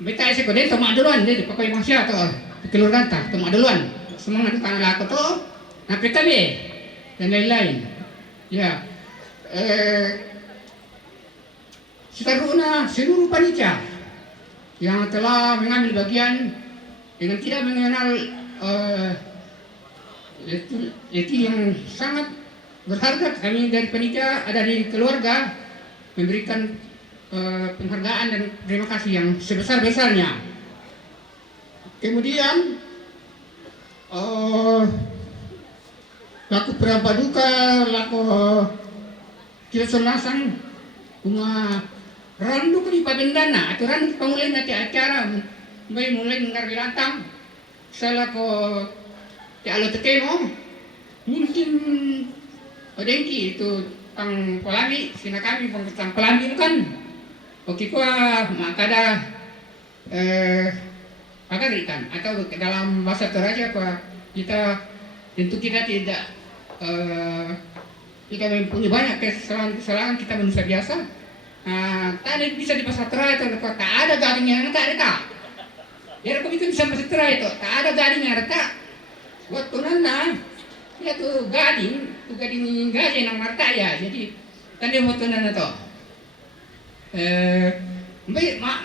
beta saya kode tomak duluan deh pakai masya atau kelurahan tak tomak duluan semangat karena aku tu nah PKB dan lain-lain ya seluruh panitia yang telah mengambil bagian dengan tidak mengenal itu yang sangat berharga kami dari panitia dari keluarga memberikan penghargaan dan terima kasih yang sebesar-besarnya. Kemudian laku prapaduka laku kita selasang bunga randu di pabendana atau randu pemulai nanti acara mulai mengargilantang saya ko alo tekemo mungkin odengki itu tang pelami sina kami tang pelami kan oke ko makada pagaritan atau dalam bahasa Toraja ko kita tentu kita tidak kita mempunyai banyak kesalahan kita manusia biasa. Tadi bisa di pasar Toraja itu tak ada gadingnya tak ada. Ya aku itu bisa pasar Toraja itu tak ada gadingnya tak. Waktu nana, ya tuh gading gaji nang marta ya. Jadi tadi waktu nana tuh,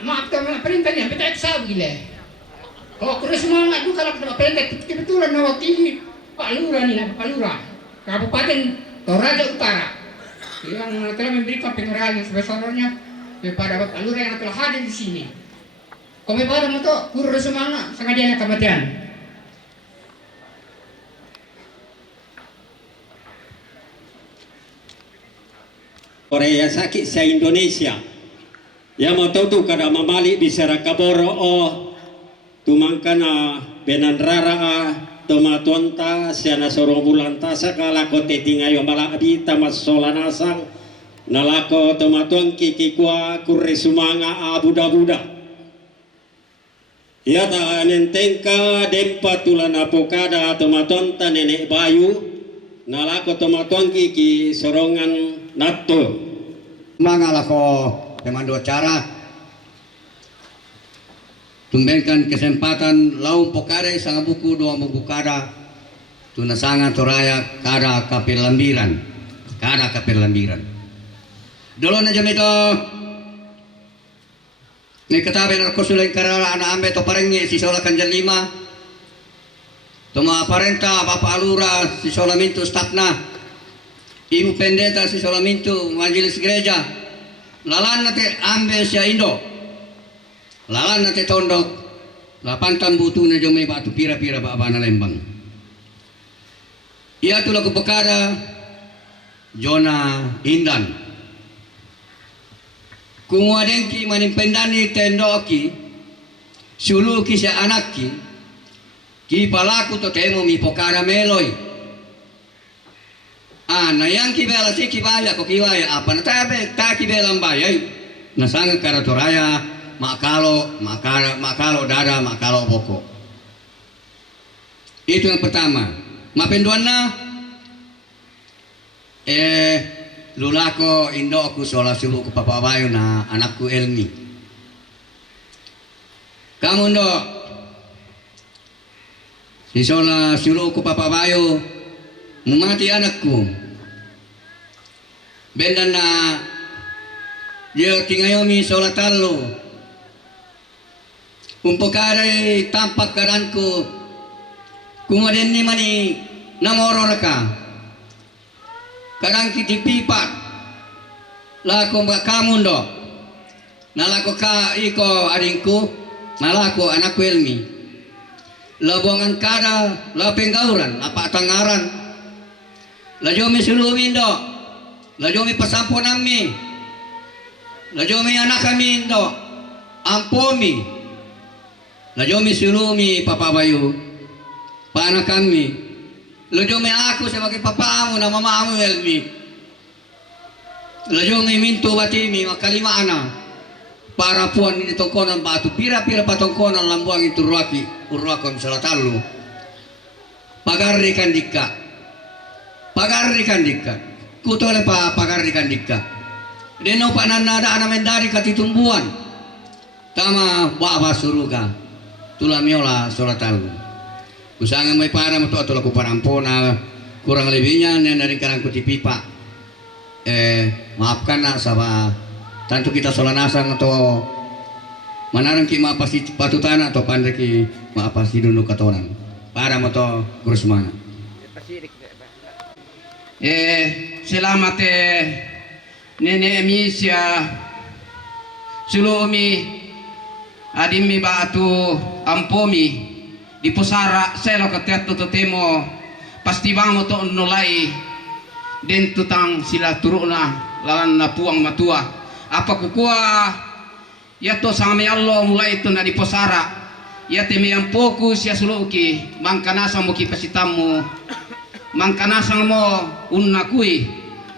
maaf tuh perintahnya, betul saya gila. Kalau kurang semangat tuh kalau perintah kebetulan nawakili Pak Lurah nih, Pak Lurah, Kabupaten Toraja Utara, yang telah memberikan penghargaan yang sebesarnya kepada Pak Lurah yang telah hadir di sini. Kami pada moto kurang semangat, sengaja kematian. Korea sakit sa Indonesia. Ya mau tahu tu kada mamali bisara kaboro tumangkan benanrara tomatonta siana sorong bulanta sakala kote tingayo malabi tamas solanasang nalako tomaton kikikwa kurre sumanga abuda-buda. Ya ta nentengka dempa tulan apokada tomatonta nenek bayu nalako tomaton kiki sorongan natto Mangalah ko dengan dua cara tumbenkan kesempatan laung pokare sang buku dua buku kada tuna sanga toraya kada kapir lambiran dulu na jam itu ni katabe na kusulay karara ana ambe to parengi si sola kanjan 5 tuma parenta Bapak Lurah si solamintu stafna Ibu pendeta si solamintu majelis gereja lalan nate ambe sia Indo lalan nate tondok lapantan butuna jome batu pira-pira bana Lembang ia tu laku pekada Jona Indan kumuadengki manimpendani tendoki suluki sia anakki ki palaku to temo mi pokada meloi na yang kibela si kibaya ko kiwaya apa na tabe ta kibela mbayay nasanga karatoraya makalo dada makalo boko itu yang pertama mapenduan na lulako Indo aku sola sulu ke Papa Bayu na anakku Elmi kamu ndo si sola sulu ke Papa Bayu memati anakku benda na dia tingayomi sholat talo umpokare tampak karanku kumaden ni mani namoro raka karang kiti pipat lako kamu ndo nalako ka iko adingku nalako anakku Elmi Labuangan kada, la penggauran, apa tangaran. La jomi sulumin do. La jomi pasampo nami. La jomi anak kami do. Ampomi. La jomi sulumi papa bayu. Pa anak kami. La jomi aku sebagai papamu na mamamu Elmi. La jomi mintu batimi makalima ana. Para puan ini tongkonan batu pira-pira patongkonan lambuang itu urwaki salatalu pagarrikan dikka kutole pagarrikan dikka deno pananda ada mendari katitumbuan tama baba suruga tulamiola salatalu kusangan mai para metu atau laku parampona kurang lebihnya dari karang kuti pipa maafkan nak sama tentu kita solanasang atau manarang ki maapasi patutana atau pandai ki maapasi dunu katonan para moto guru semana. Selamat nenek Misya Sulumi adimi batu ampomi di pusara selo ketet temo pasti bangun to nolai den tutang sila turuna lawan na puang matua apa kukua ya to sama Allah mulai itu na di posara ya teme yang fokus ya suluki mangkana samuki pasitamu mangkana mo unna kui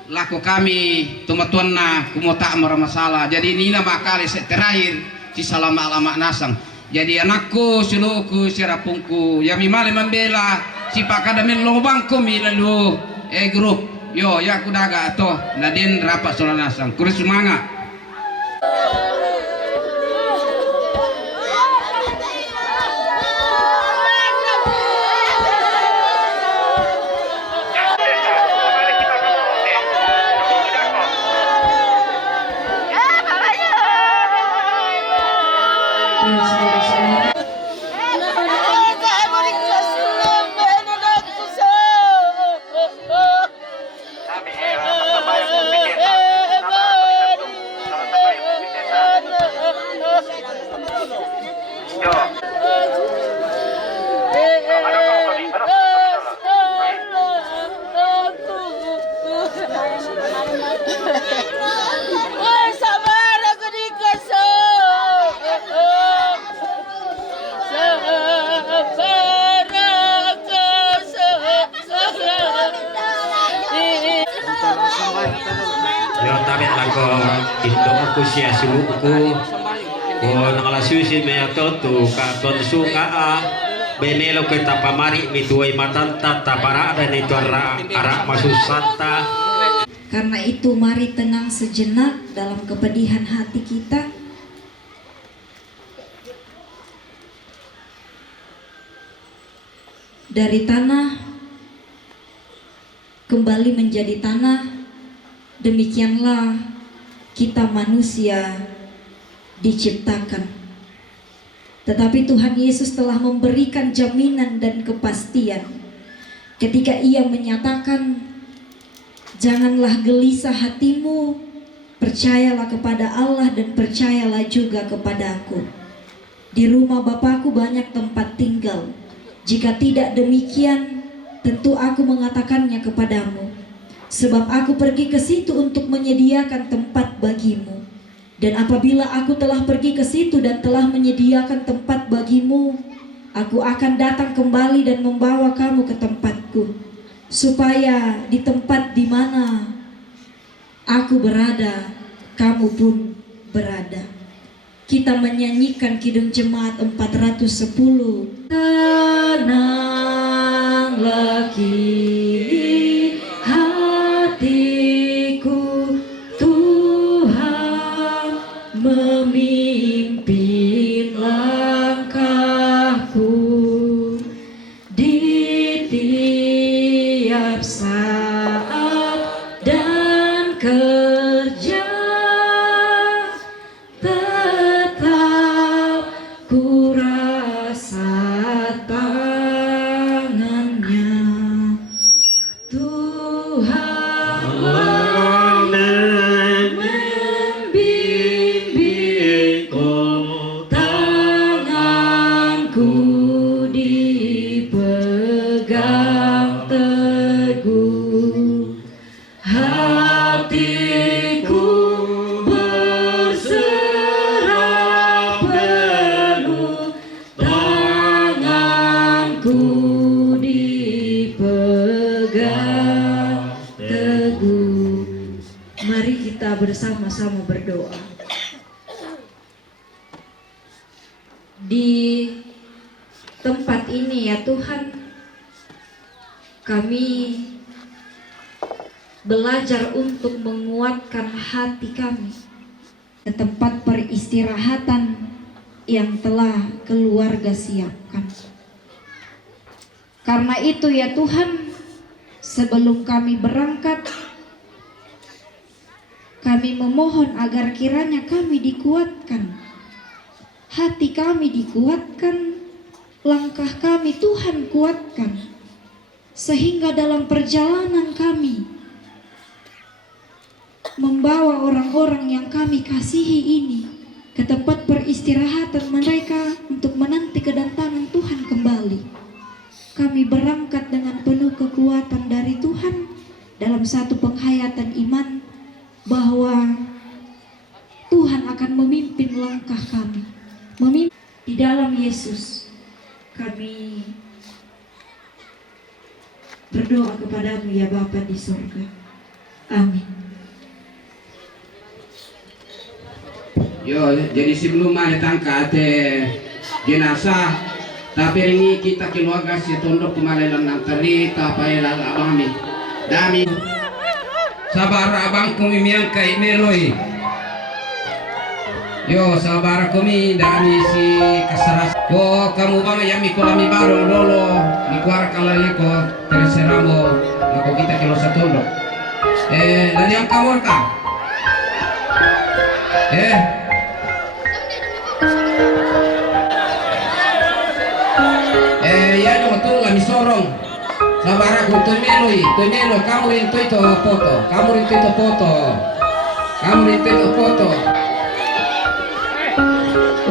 lako kami tumatuan na kumota mara masalah jadi ini na bakal terakhir si salama alama nasang jadi anakku suluku sirapungku ya mimale membela si pakada men lobangku mi lalu grup yo ya kudaga to naden rapat solanasang kurus semangat. Yo tarik lagu itu aku sia suluku ko nangala susi me atotu ka ton sunga benelo kita pamari mi tuai matanta tapara dan itu ara masusata. Karena itu mari tenang sejenak dalam kepedihan hati kita. Dari tanah kembali menjadi tanah. Demikianlah kita manusia diciptakan. Tetapi Tuhan Yesus telah memberikan jaminan dan kepastian ketika Ia menyatakan, janganlah gelisah hatimu, percayalah kepada Allah dan percayalah juga kepadaku. Di rumah Bapakku banyak tempat tinggal. Jika tidak demikian, tentu aku mengatakannya kepadamu. Sebab aku pergi ke situ untuk menyediakan tempat bagimu. Dan apabila aku telah pergi ke situ dan telah menyediakan tempat bagimu, aku akan datang kembali dan membawa kamu ke tempatku, supaya di tempat di mana aku berada, kamu pun berada. Kita menyanyikan Kidung Jemaat 410. Tenanglah kini hatiku, Tuhan memimpin langkahku di tiap saat dan kerja, tetap ku rasa tangannya. sama-sama berdoa. Di tempat ini ya Tuhan, kami belajar untuk menguatkan hati kami ke tempat peristirahatan yang telah keluarga siapkan. Karena itu ya Tuhan, sebelum kami berangkat, kami memohon agar kiranya kami dikuatkan, hati kami dikuatkan, langkah kami Tuhan kuatkan, sehingga dalam perjalanan kami membawa orang-orang yang kami kasihi ini ke tempat peristirahatan mereka untuk menanti kedatangan Tuhan kembali. Kami berangkat dengan penuh kekuatan dari Tuhan dalam satu penghayatan iman bahwa Tuhan akan memimpin langkah kami, memimpin di dalam Yesus. Kami berdoa kepadamu ya Bapa di surga. Amin. Yo, jadi sebelum datang ke jenazah, tapi ini kita keluarga si tondok kemarin nang teri tapai laga abami. Dami sabar abang kumi miang kai meloi. Yo, sabar kumi dami si kesaras. Yo, kamu bang yang mikolami barong lolo, mikuar kalali ko terseramo, ako kita kilo satondok. Dari yang kamor ka? Ya dong tuh lami sorong. Sabar aku tumelo, kamu rinto itu foto,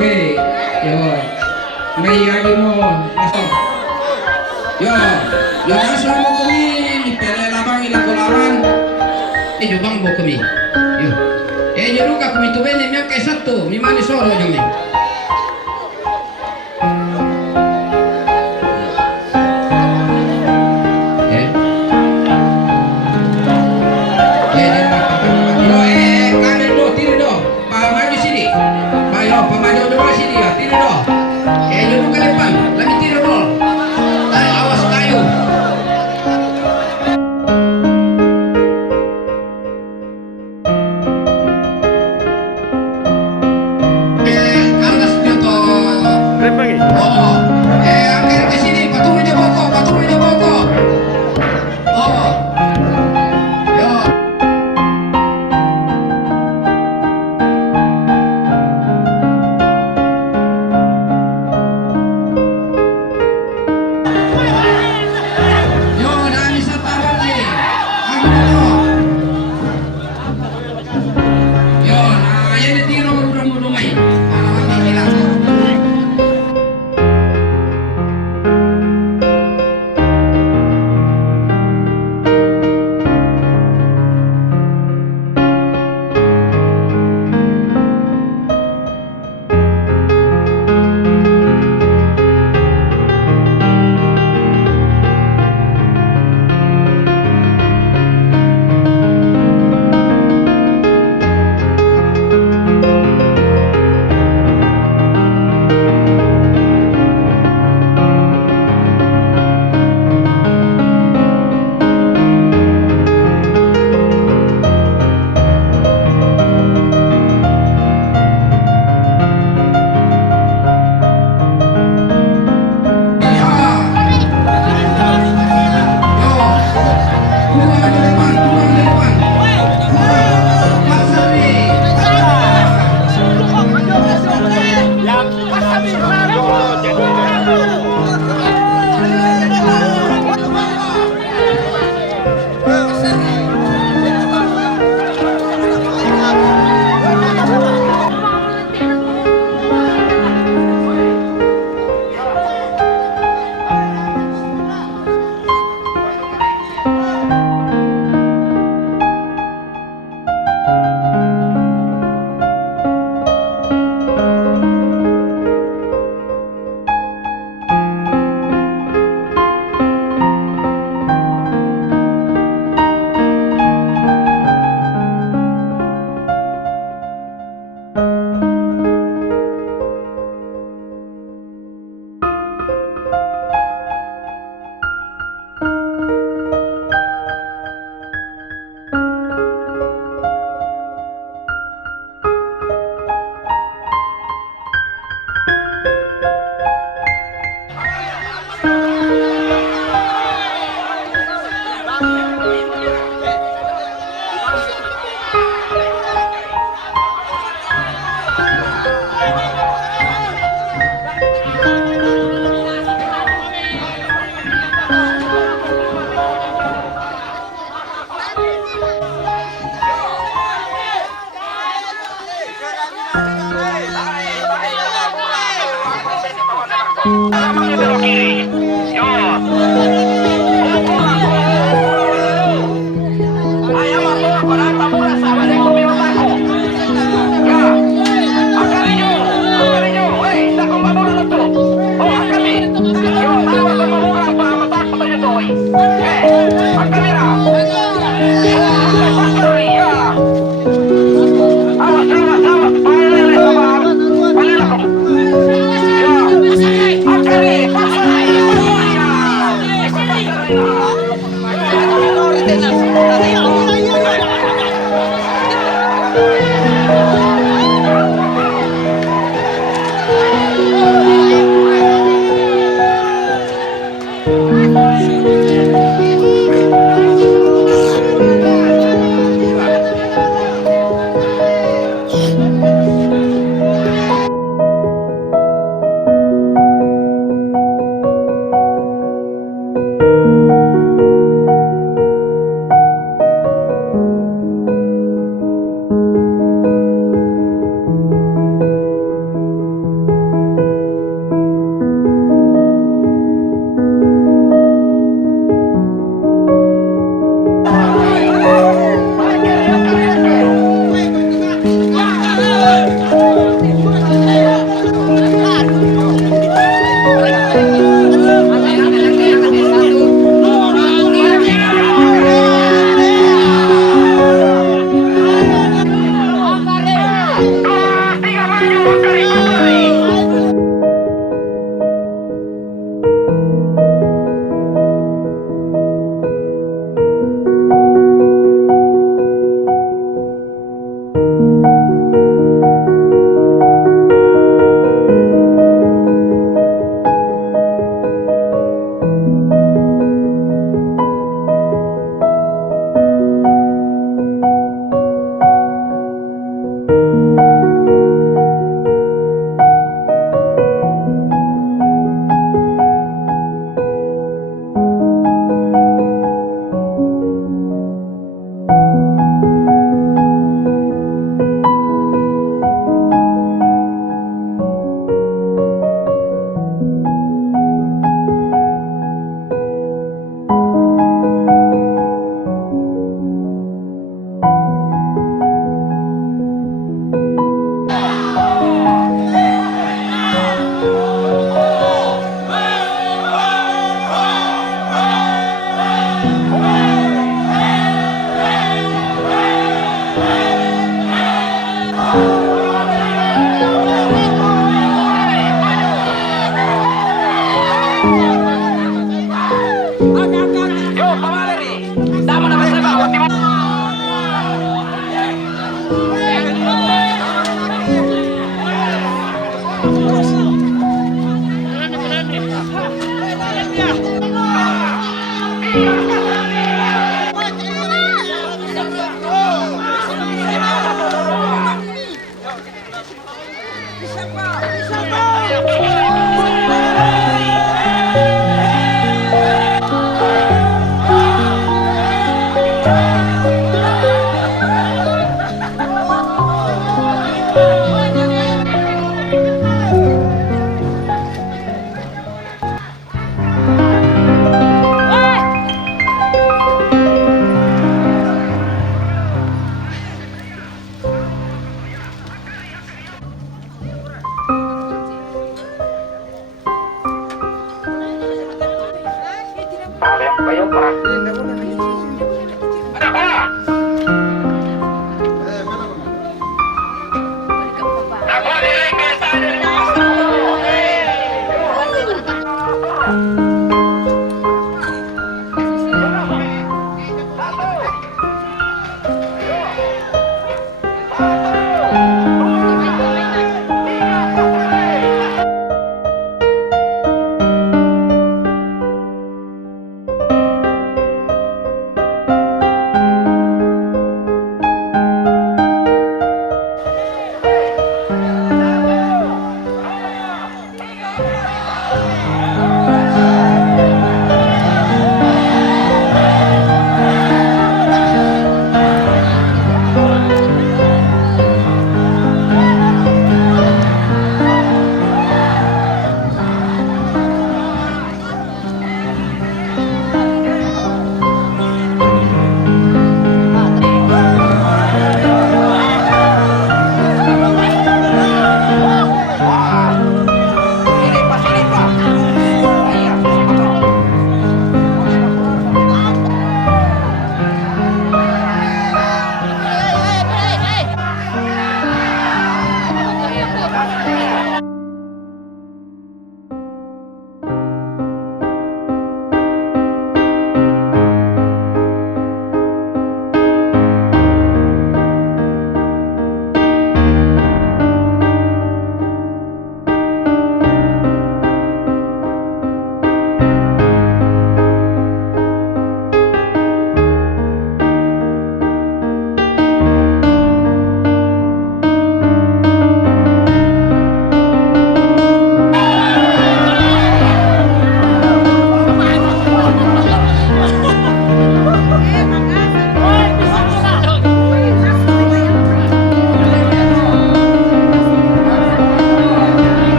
Weh, yo, may lagi mo, yo, nasa mo kami, pera labang ilang kularan, jubang mo kami, yo, nyeruka kami tu bene, miyak kay satu, mimani soro kami.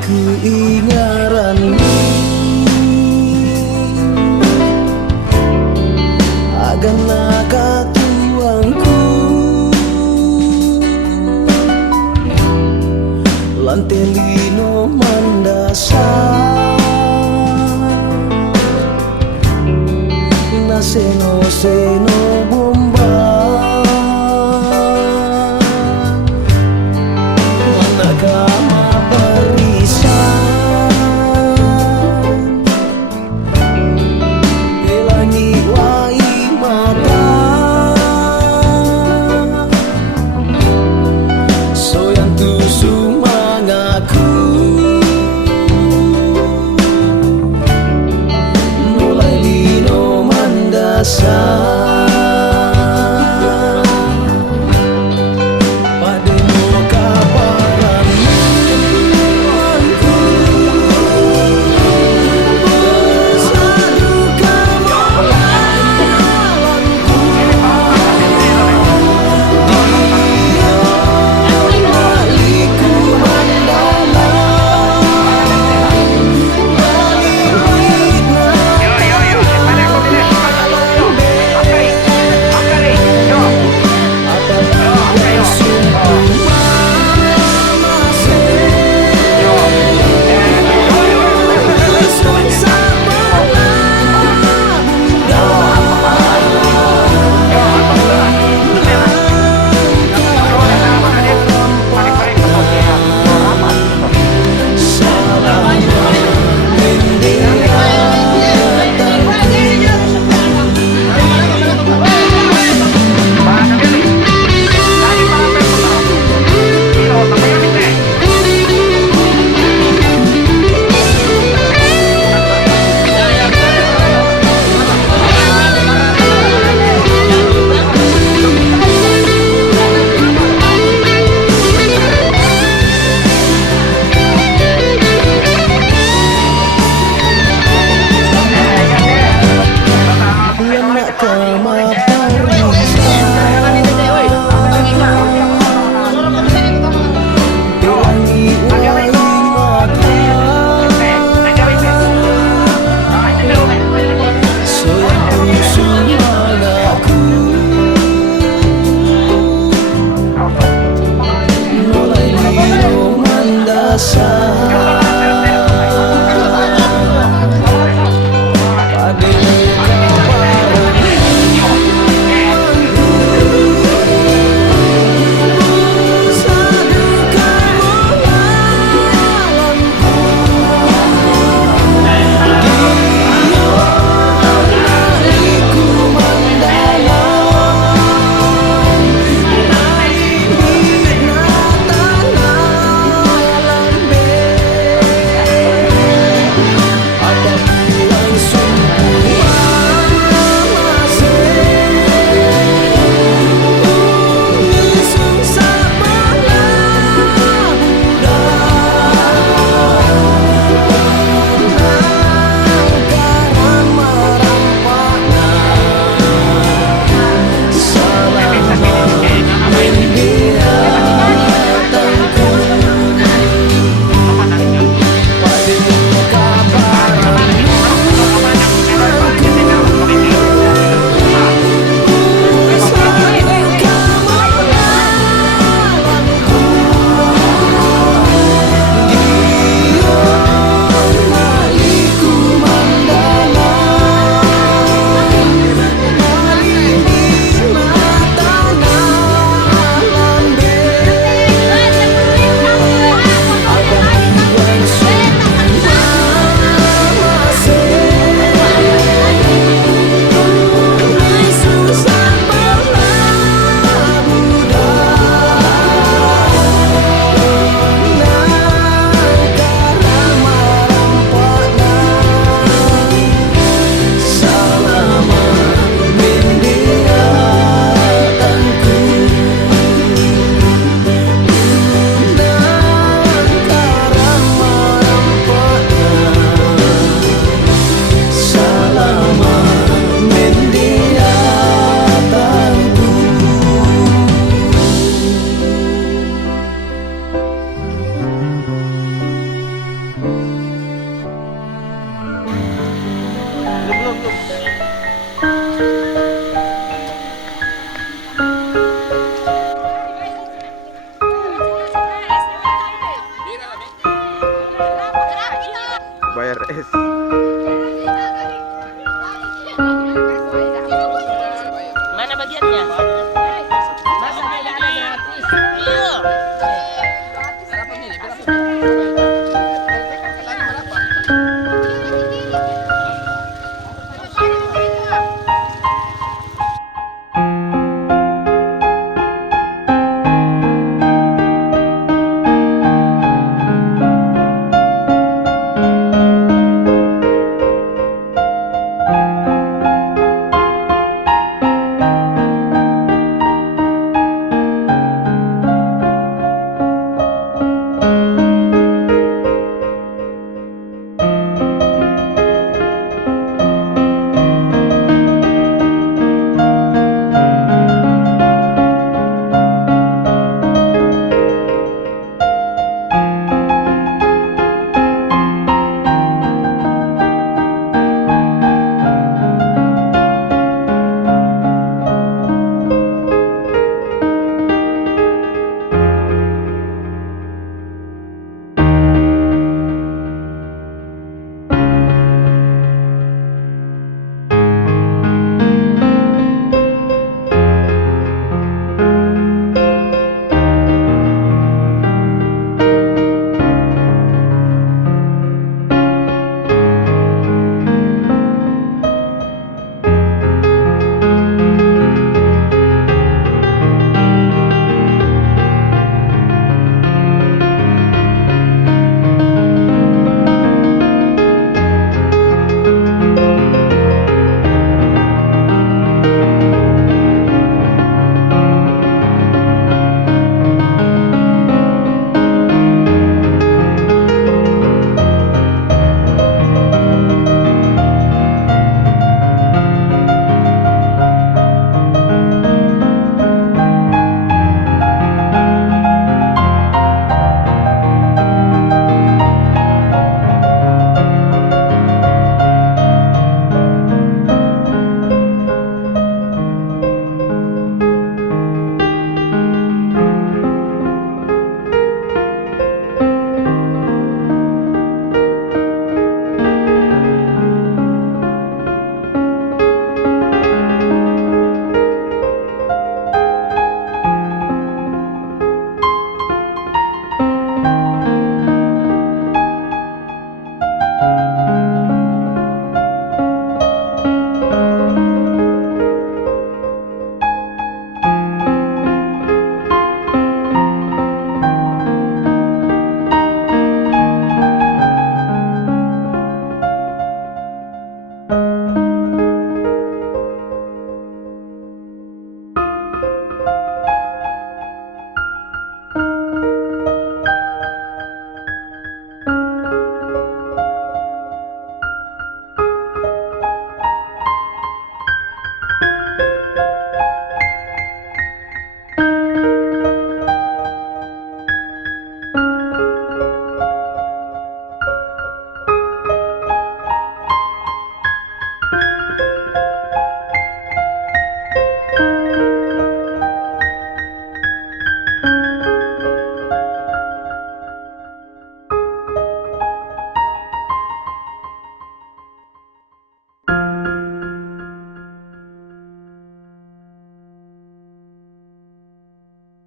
Keingaranmu agan nakatuangku lantelino mandasar na seno